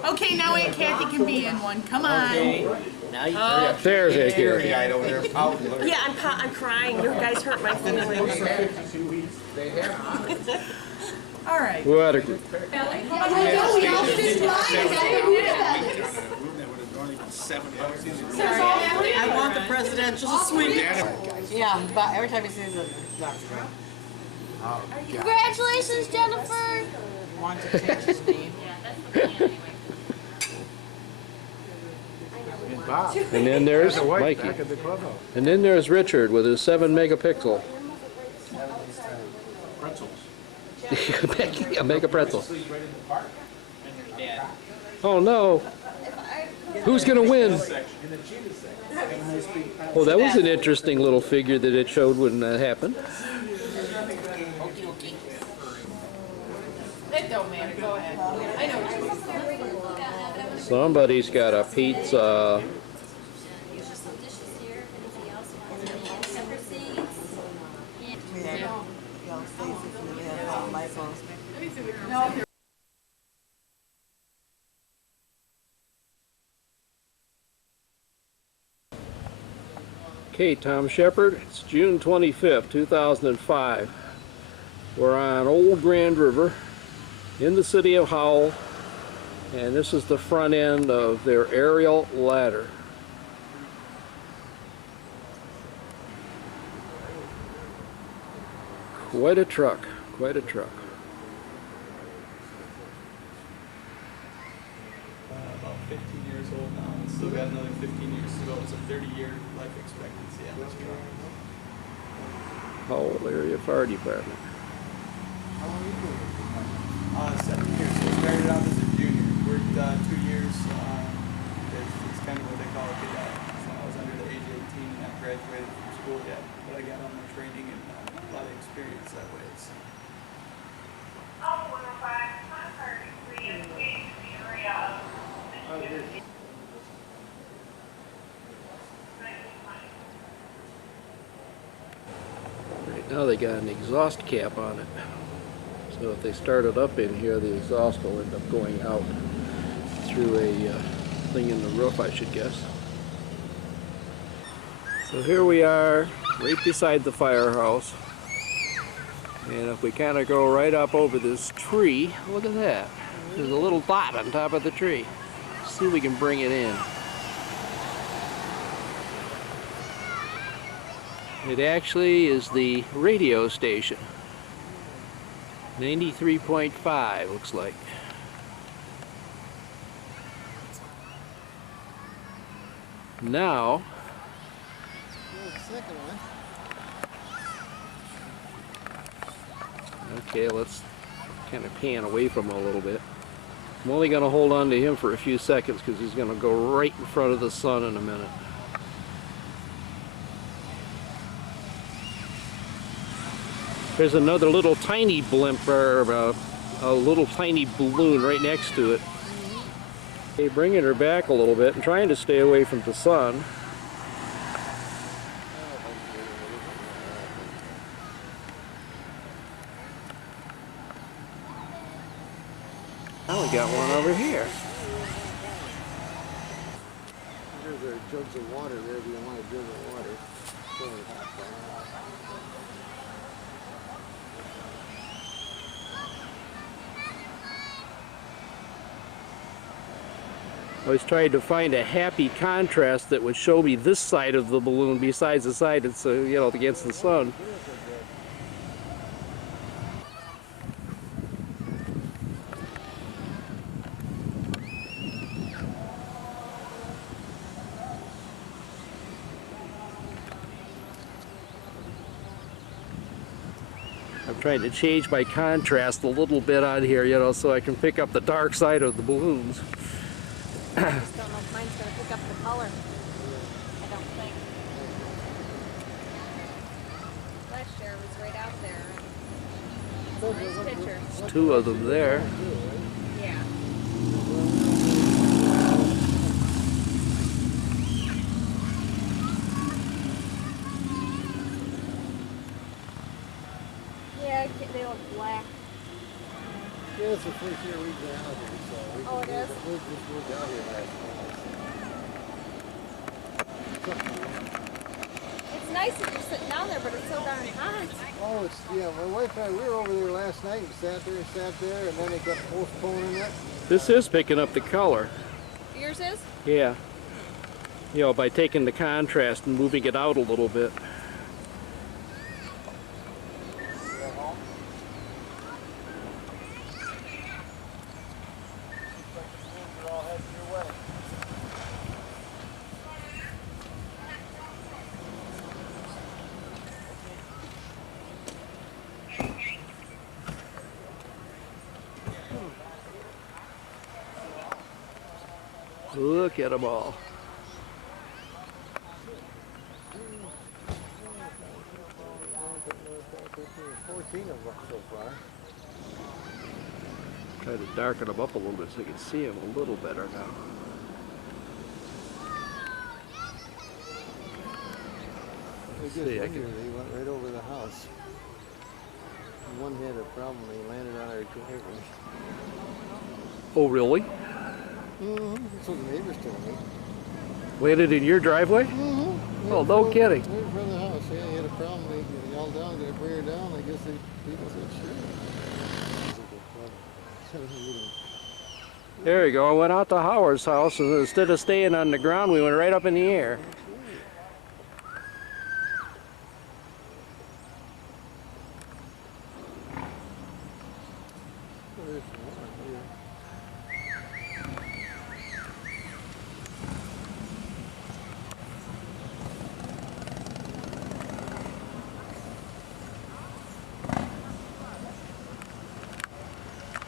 Okay, now Aunt Kathy can be in one. Come on. Now you There's Aunt Kathy. guy over there pouting. Yeah, I'm crying. You guys hurt my feelings. All right. What a group. I want the presidential suite. Yeah, but every time he sees it, Congratulations, Jennifer. want to change his name. And then there's Mikey. And then there's Richard with his 7 megapixel. A mega pretzel. Oh no. Who's gonna win? Oh, that was an interesting little figure that it showed when that happened. It don't matter. Go ahead. I know what you're saying. Somebody's got a pizza. Okay, Tom Shepard, it's June 25th, 2005. We're on Old Grand River in the city of Howell, and this is the front end of their aerial ladder. Quite a truck, quite a truck. About 15 years old now, and still got another 15 years to go. It's a 30-year life expectancy on this truck. Howell Area Fire Department. 7 years. So I started out as a junior. Worked 2 years. It's kind of what they call a cadet. So I was under the age of 18 and not graduated from school yet. But I got all my training and a lot of experience that way. So. Right now they got an exhaust cap on it. So if they start it up in here, the exhaust will end up going out through a thing in the roof, I should guess. So here we are, right beside the firehouse. And if we kind of go right up over this tree, look at that. There's a little dot on top of the tree. Let's see if we can bring it in. It actually is the radio station. 93.5 looks like. Now, okay, let's kind of pan away from him a little bit. I'm only going to hold on to him for a few seconds because he's going to go right in front of the sun in a minute. There's another little tiny blimp, or a little tiny balloon right next to it. Okay, bringing her back a little bit and trying to stay away from the sun. Now we got one over here. There's jugs of water there if you want to drink the water. It's really hot there. I was trying to find a happy contrast that would show me this side of the balloon besides the side that's, you know, against the sun. I'm trying to change my contrast a little bit on here, you know, so I can pick up the dark side of the balloons. I just don't know if mine's going to pick up the color. I don't think. Last year was right out there. It's a nice picture. There's two of them there. Yeah. Yeah, they look black. Yeah, it's the first year we've been out here, so Oh, it is? we just moved out here last fall. It's nice if you're sitting down there, but it's so darn hot. Oh, it's, yeah, my wife and I, we were over there last night and sat there, and then they kept postponing it. This is picking up the color. Yours is? Yeah. You know, by taking the contrast and moving it out a little bit. Look at them all. Try to darken them up a little bit so you can see them a little better now. They went right over the house. One had a problem, they landed on our driveway. Oh, really? That's what the neighbors told me. Landed in your driveway? Mm-hmm. Oh, no kidding. Right in front of the house. Yeah, he had a problem. They all down, gonna bring her down. I guess people said sure. There you go. I went out to Howard's house, and instead of staying on the ground, we went right up in the air.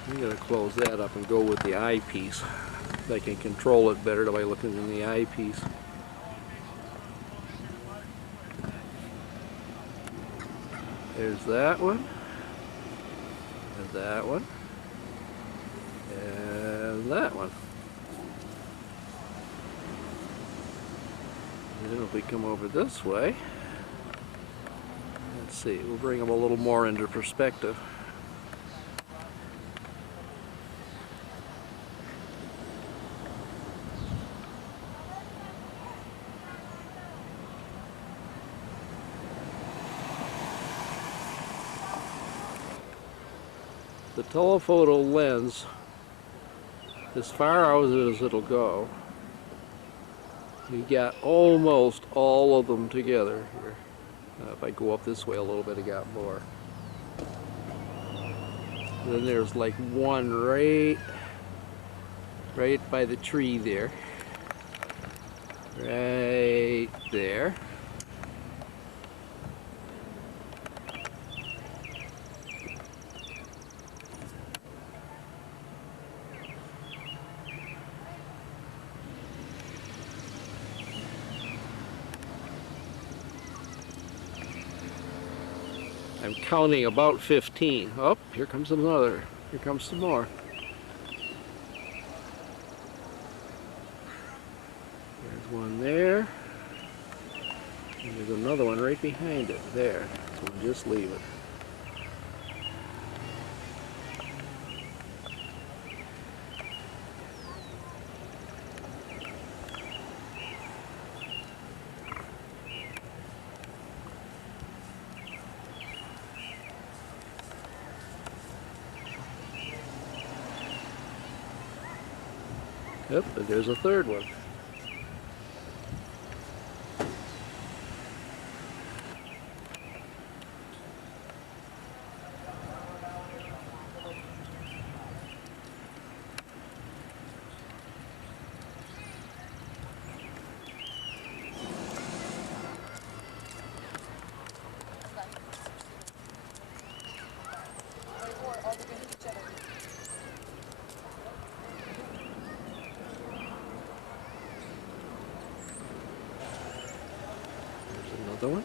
I'm going to close that up and go with the eyepiece. I can control it better by looking in the eyepiece. There's that one. And that one. And that one. And then if we come over this way, let's see, we'll bring them a little more into perspective. The telephoto lens, as far out as it'll go, you got almost all of them together here. If I go up this way a little bit, I got more. Then there's like one right by the tree there. Right there. I'm counting about 15. Oh, here comes another. Here comes some more. There's one there. And there's another one right behind it. There. So we'll just leave it. Yep, and there's a third one. Another one.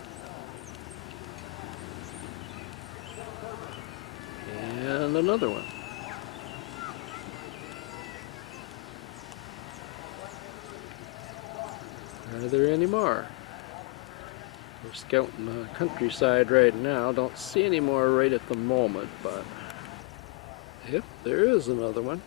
And another one. Are there any more? We're scouting the countryside right now. Don't see any more right at the moment, but yep, there is another one.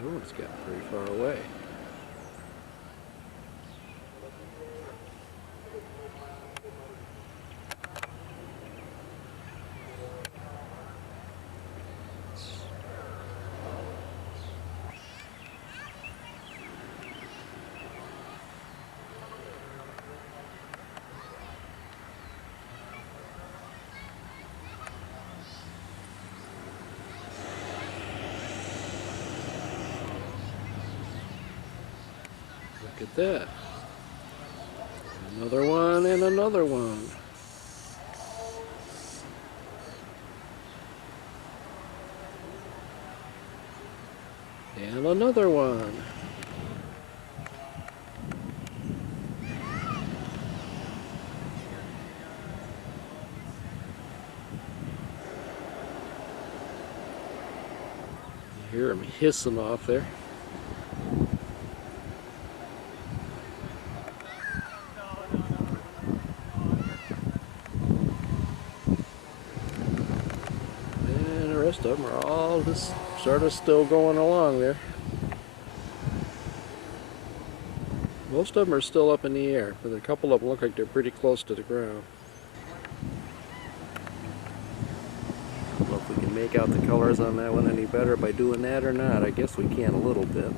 Oh, it's gotten pretty far away. Look at that. Another one and another one. And another one. Hear him hissing off there. And the rest of them are all just sort of still going along there. Most of them are still up in the air, but a couple of them look like they're pretty close to the ground. I don't know if we can make out the colors on that one any better by doing that or not. I guess we can a little bit.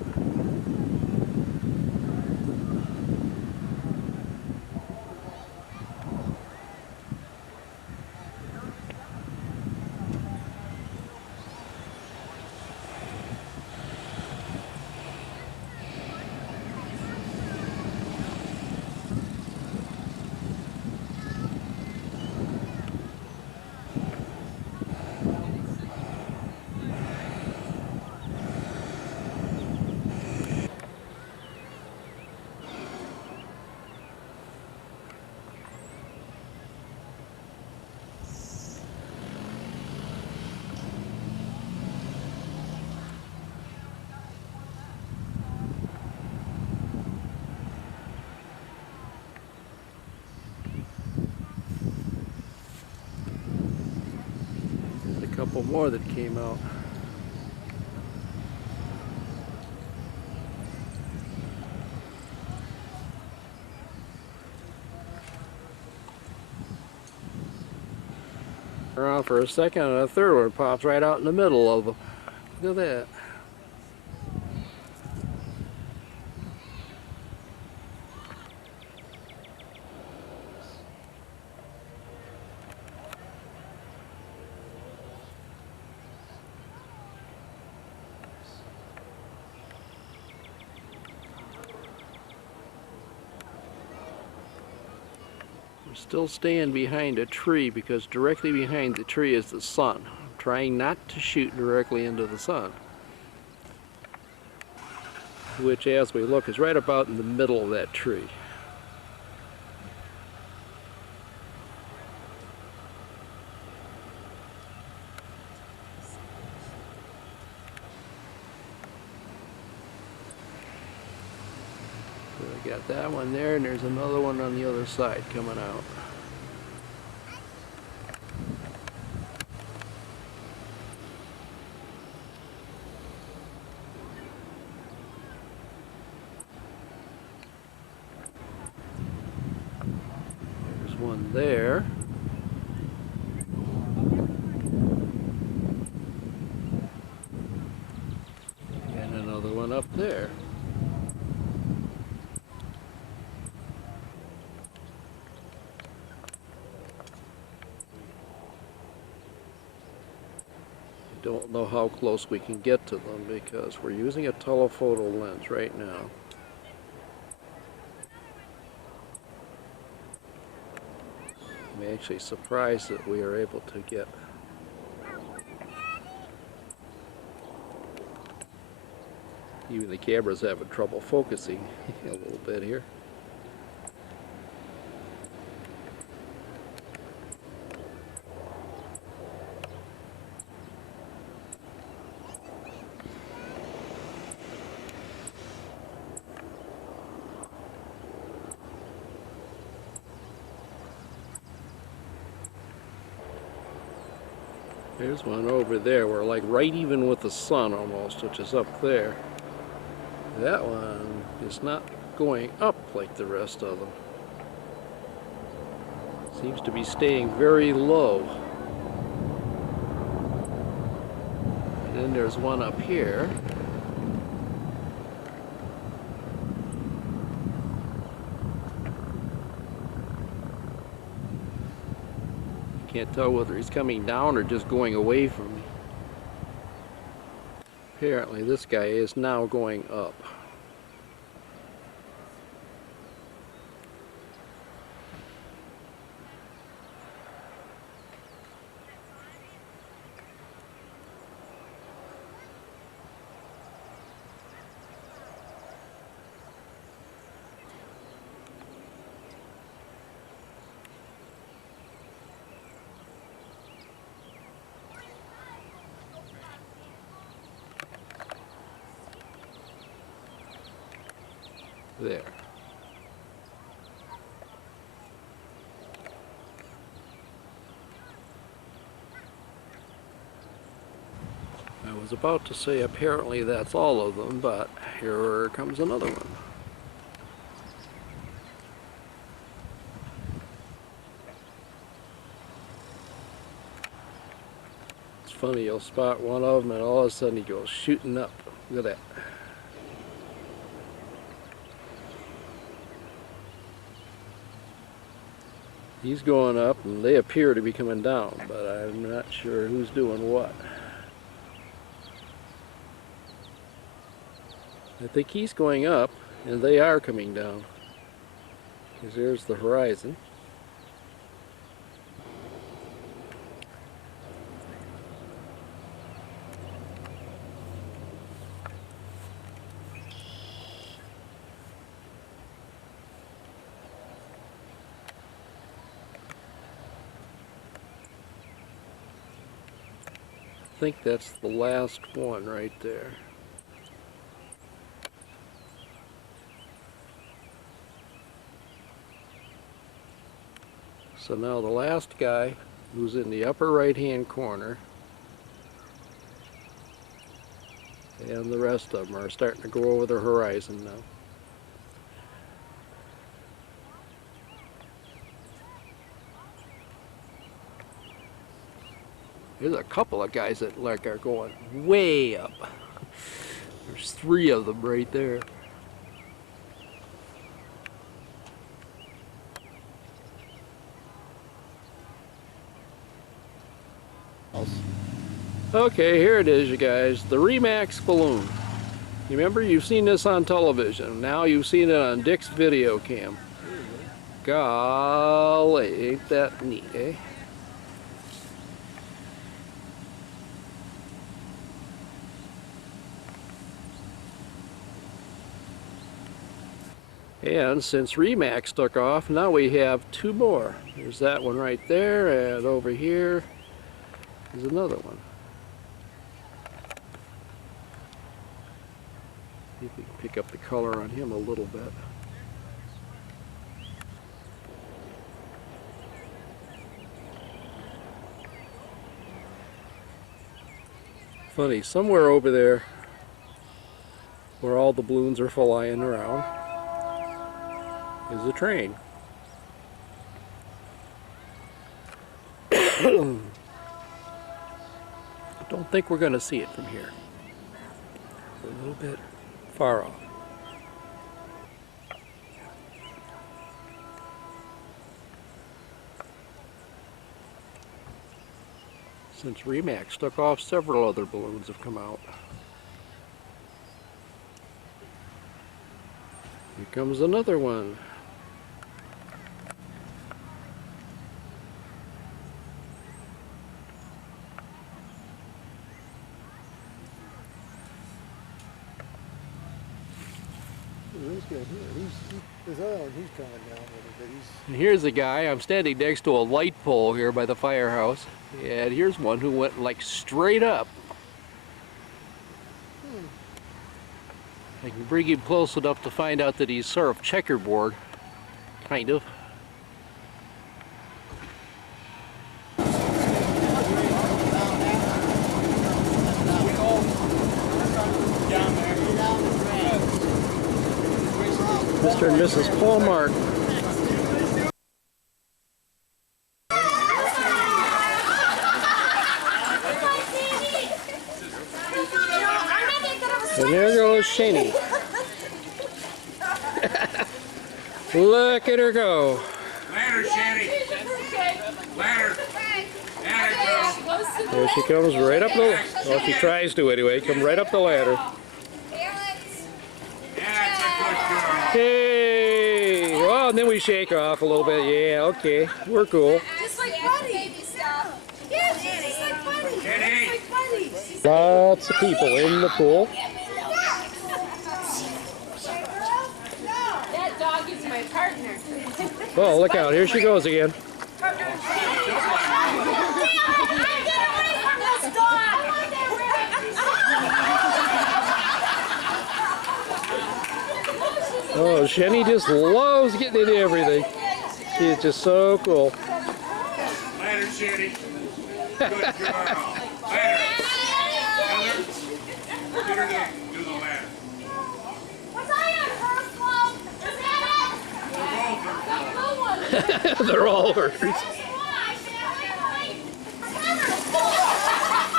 Couple more that came out. Around for a second and a third one pops right out in the middle of them. Look at that. We're still staying behind a tree because directly behind the tree is the sun. I'm trying not to shoot directly into the sun, which as we look is right about in the middle of that tree. So we got that one there, and there's another one on the other side coming out. There's one there. And another one up there. Don't know how close we can get to them because we're using a telephoto lens right now. I'm actually surprised that we are able to get even the camera's having trouble focusing a little bit here. There's one over there. We're like right even with the sun almost, which is up there. That one is not going up like the rest of them. Seems to be staying very low. And then there's one up here. Can't tell whether he's coming down or just going away from me. Apparently this guy is now going up. There. I was about to say apparently that's all of them, but here comes another one. It's funny, you'll spot one of them and all of a sudden he goes shooting up. Look at that. He's going up and they appear to be coming down, but I'm not sure who's doing what. I think he's going up and they are coming down. Because there's the horizon. I think that's the last one right there. So now the last guy, who's in the upper right hand corner, and the rest of them are starting to go over the horizon now. There's a couple of guys that like are going way up. There's 3 of them right there. Okay, here it is, you guys. The Remax balloon. You remember, you've seen this on television. Now you've seen it on Dick's video cam. Golly, ain't that neat, eh? And since Remax took off, now we have 2 more. There's that one right there, and over here is another one. See if we can pick up the color on him a little bit. Funny, somewhere over there where all the balloons are flying around is a train. I don't think we're going to see it from here. A little bit far off. Since Remax took off, several other balloons have come out. Here comes another one. And here's a guy, I'm standing next to a light pole here by the firehouse, and here's one who went like straight up. I can bring him close enough to find out that he's sort of checkerboard, kind of. Mr. and Mrs. Paulmark. And there goes Shani. Look at her go. Ladder, Shani. Ladder. There she comes right up the, well, she tries to anyway, come right up the ladder. Hey! Well, and then we shake off a little bit. Yeah, okay. We're cool. Just like buddies. Yeah, just like buddies. Just like buddies. Lots of people in the pool. That dog is my partner. Oh, look out. Here she goes again. Oh, Shenny just loves getting into everything. She is just so cool. Ladder, Shenny. Good girl. Ladder. Heather, get her to do the ladder. Was I on first floor? Is that it? They're all hers.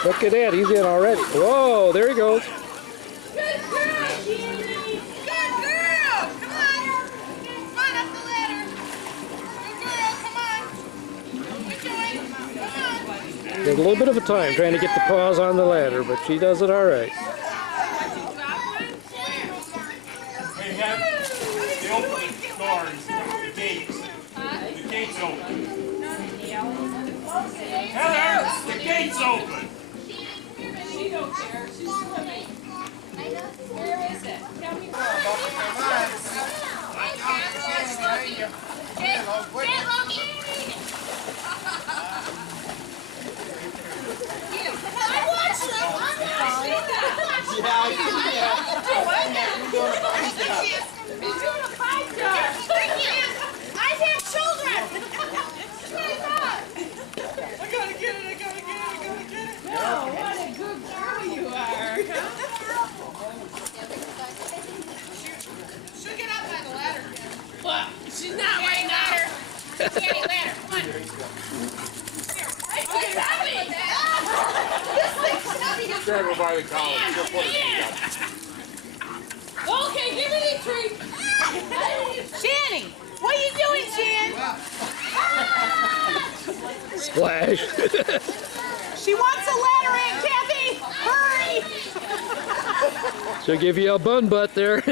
Look at that, he's in already. Whoa, there he goes. Good girl, Jenny. Good girl. Come on. Come on up the ladder. Good girl, come on. Good boy. Come on. There's a little bit of a time trying to get the paws on the ladder, but she does it all right. Hey, Heather, they open the doors, the gates. The gate's open. Heather, the gate's open. She don't care. She's swimming. Where is it? Tell me where. She'll get up by the ladder. Look, she's not right now. Danny, ladder, come on. Here, it's heavy. This thing's heavy. Grab her by the collar. Okay, give me the treat. Shanny, what are you doing, Shan? Splash. She wants a ladder in, Kathy. Hurry. She'll give you a bun butt there.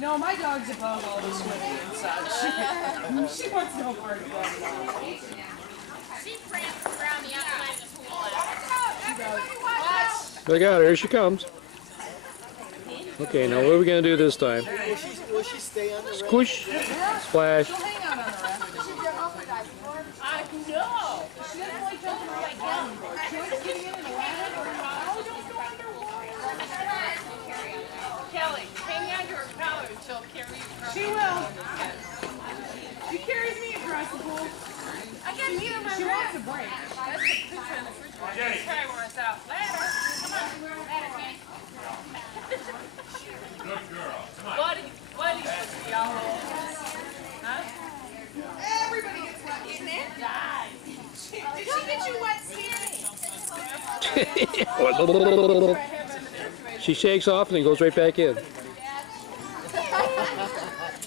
No, my dog's above all the swimming and such. She wants no part of that. She pranced around the outside of the pool. I got her, here she comes. Okay, now what are we going to do this time? Will she stay on the Squish, splash. She'll hang out on the raft. I know. She doesn't like jumping right down. She likes getting in the ladder. Oh, don't go underwater. Kelly, hang on to her collar until Carrie across. She will. She carries me across the pool. I got neither of my She wants a break. That's the picture in the refrigerator. Jenny. Carrie wore us out. Ladder. Come on. Ladder, Jenny. Good girl. Come on. Buddy's supposed to be all over this. Huh? Everybody gets wet, isn't it? Die. Did she get you wet, Siri? She shakes off and then goes right back in.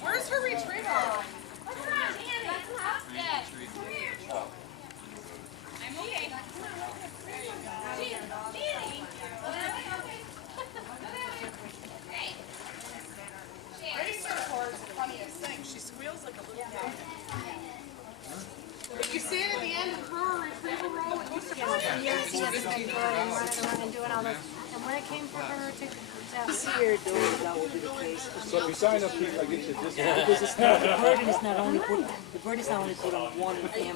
Where's her retriever? What's wrong, Jenny? Yeah. I'm okay. Jenny. Racer horse is the funniest thing. She squeals like a little kid. If you stand at the end of her retriever roll, it used to go. Years she has to go and running around and doing all this. And when it came for her to See her doing that will be the case. So if you sign up people, I get you this one. Because it's not, the burden is not only put, the burden is not only put on one family,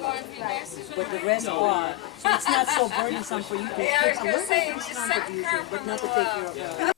but the rest are. So it's not so burdensome for you to take a little bit of contribution, but not to take care of her.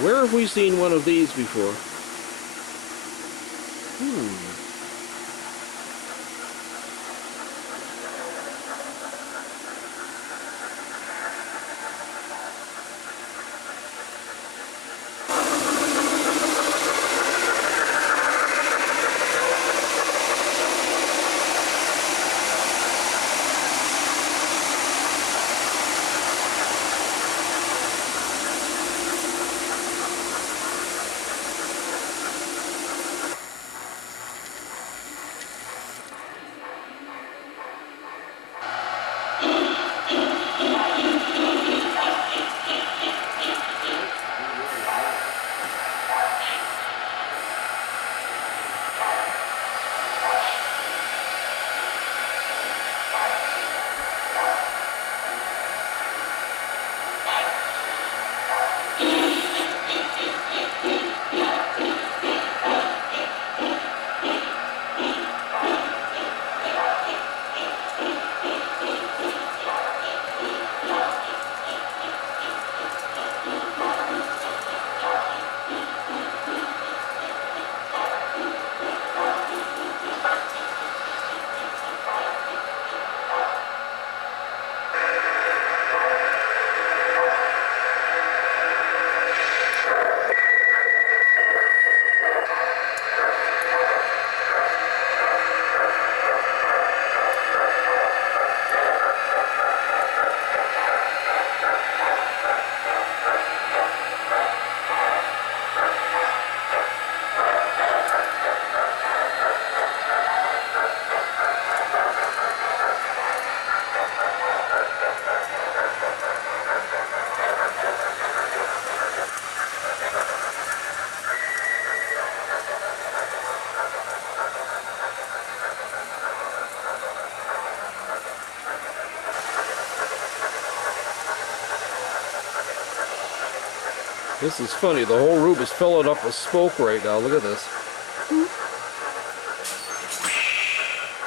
Where have we seen one of these before? This is funny. The whole room is filling up with smoke right now. Look at this.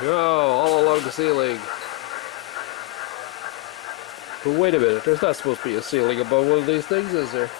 Oh, all along the ceiling. But wait a minute. There's not supposed to be a ceiling above one of these things, is there?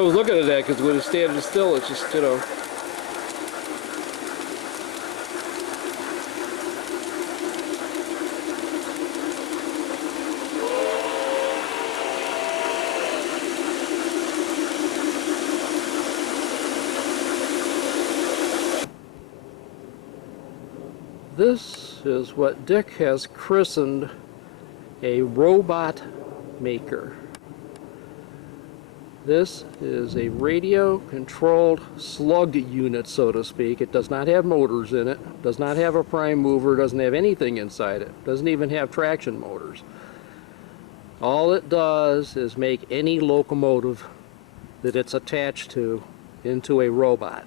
I was looking at that because when it's standing still, it's just, you know. This is what Dick has christened a robot maker. This is a radio-controlled slug unit, so to speak. It does not have motors in it, does not have a prime mover, doesn't have anything inside it, doesn't even have traction motors. All it does is make any locomotive that it's attached to into a robot.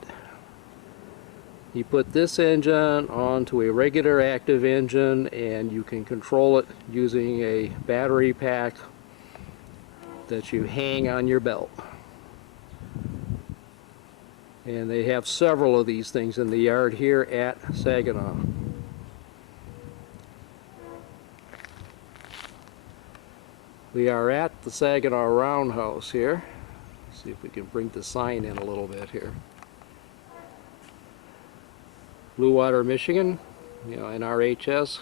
You put this engine onto a regular active engine and you can control it using a battery pack that you hang on your belt. And they have several of these things in the yard here at Saginaw. We are at the Saginaw Roundhouse here. See if we can bring the sign in a little bit here. Blue Water, Michigan, NRHS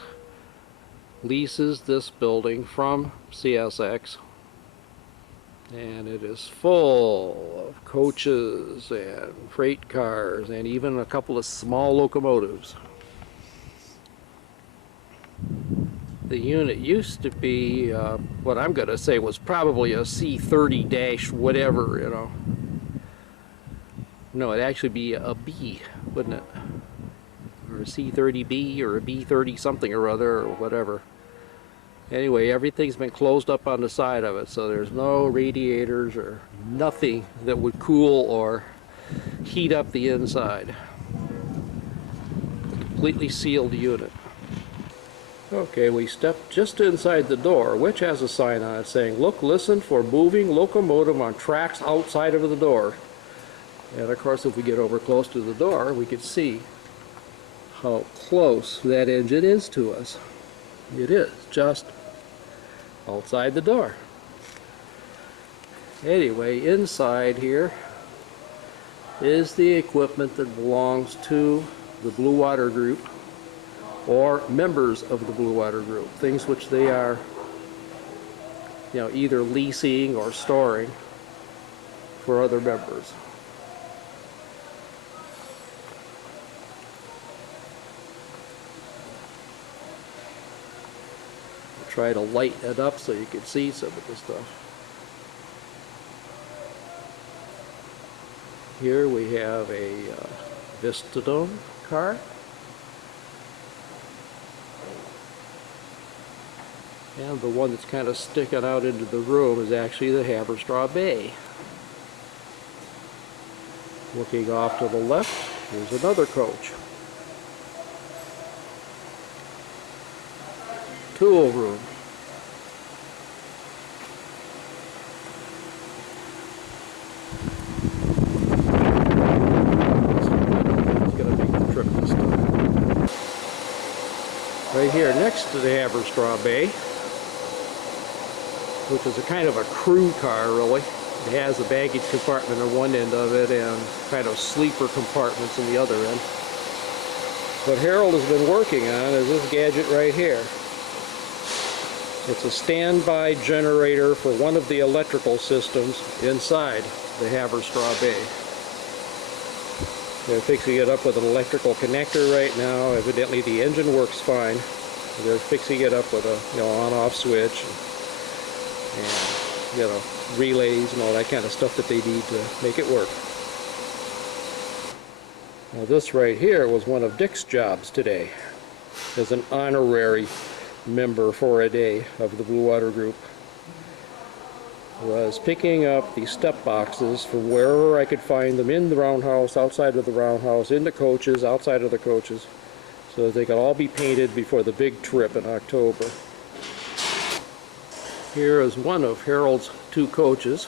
leases this building from CSX, and it is full of coaches and freight cars and even a couple of small locomotives. The unit used to be what I'm going to say was probably a C30- whatever, No, it'd actually be a B, wouldn't it? Or a C30B or a B30 something or other or whatever. Anyway, everything's been closed up on the side of it, so there's no radiators or nothing that would cool or heat up the inside. A completely sealed unit. Okay, we stepped just inside the door, which has a sign on it saying, "Look, listen for moving locomotive on tracks outside of the door." And of course, if we get over close to the door, we can see how close that engine is to us. It is just outside the door. Anyway, inside here is the equipment that belongs to the Blue Water Group or members of the Blue Water Group, things which they are either leasing or storing for other members. I'll try to lighten it up so you can see some of the stuff. Here we have a Vistadome car. And the one that's kind of sticking out into the room is actually the Haverstraw Bay. Looking off to the left, there's another coach. Tool room. He's going to make the trip this time. Right here next to the Haverstraw Bay, which is a kind of a crew car, really. It has a baggage compartment on one end of it and kind of sleeper compartments on the other end. What Harold has been working on is this gadget right here. It's a standby generator for one of the electrical systems inside the Haverstraw Bay. They're fixing it up with an electrical connector right now. Evidently the engine works fine. They're fixing it up with a on-off switch. And relays and all that kind of stuff that they need to make it work. Now this right here was one of Dick's jobs today as an honorary member for a day of the Blue Water Group. Was picking up the step boxes from wherever I could find them in the roundhouse, outside of the roundhouse, in the coaches, outside of the coaches, so that they could all be painted before the big trip in October. Here is one of Harold's two coaches.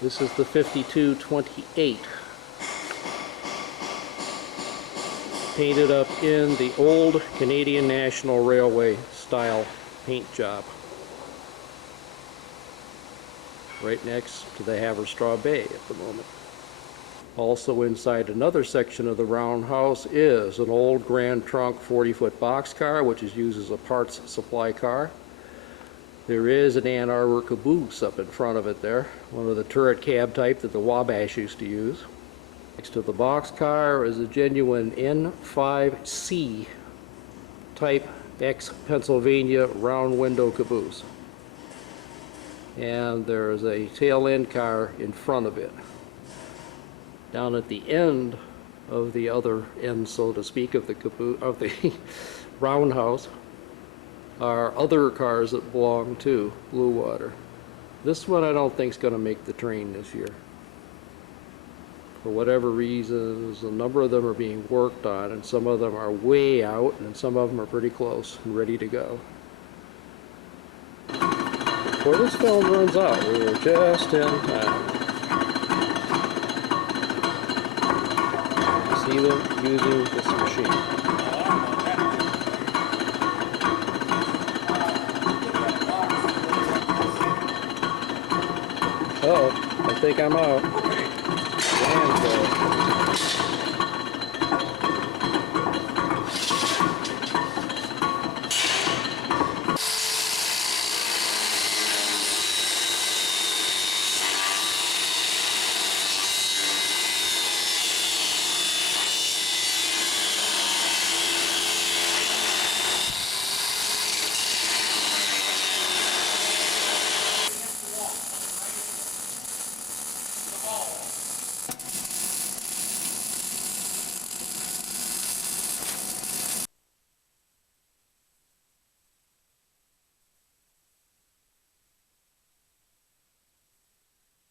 This is the 5228. Painted up in the old Canadian National Railway style paint job. Right next to the Haverstraw Bay at the moment. Also inside another section of the roundhouse is an old Grand Trunk 40-foot boxcar, which is used as a parts supply car. There is an Ann Arbor caboose up in front of it there, one of the turret cab type that the Wabash used to use. Next to the boxcar is a genuine N5C type X Pennsylvania round window caboose. And there is a tail end car in front of it. Down at the end of the other end, so to speak, of the caboose, of the roundhouse, are other cars that belong to Blue Water. This one I don't think is going to make the train this year. for whatever reasons, a number of them are being worked on, and some of them are way out, and some of them are pretty close and ready to go. Before this film runs out, we were just in time. See them using this machine. Oh, I think I'm out. Damn,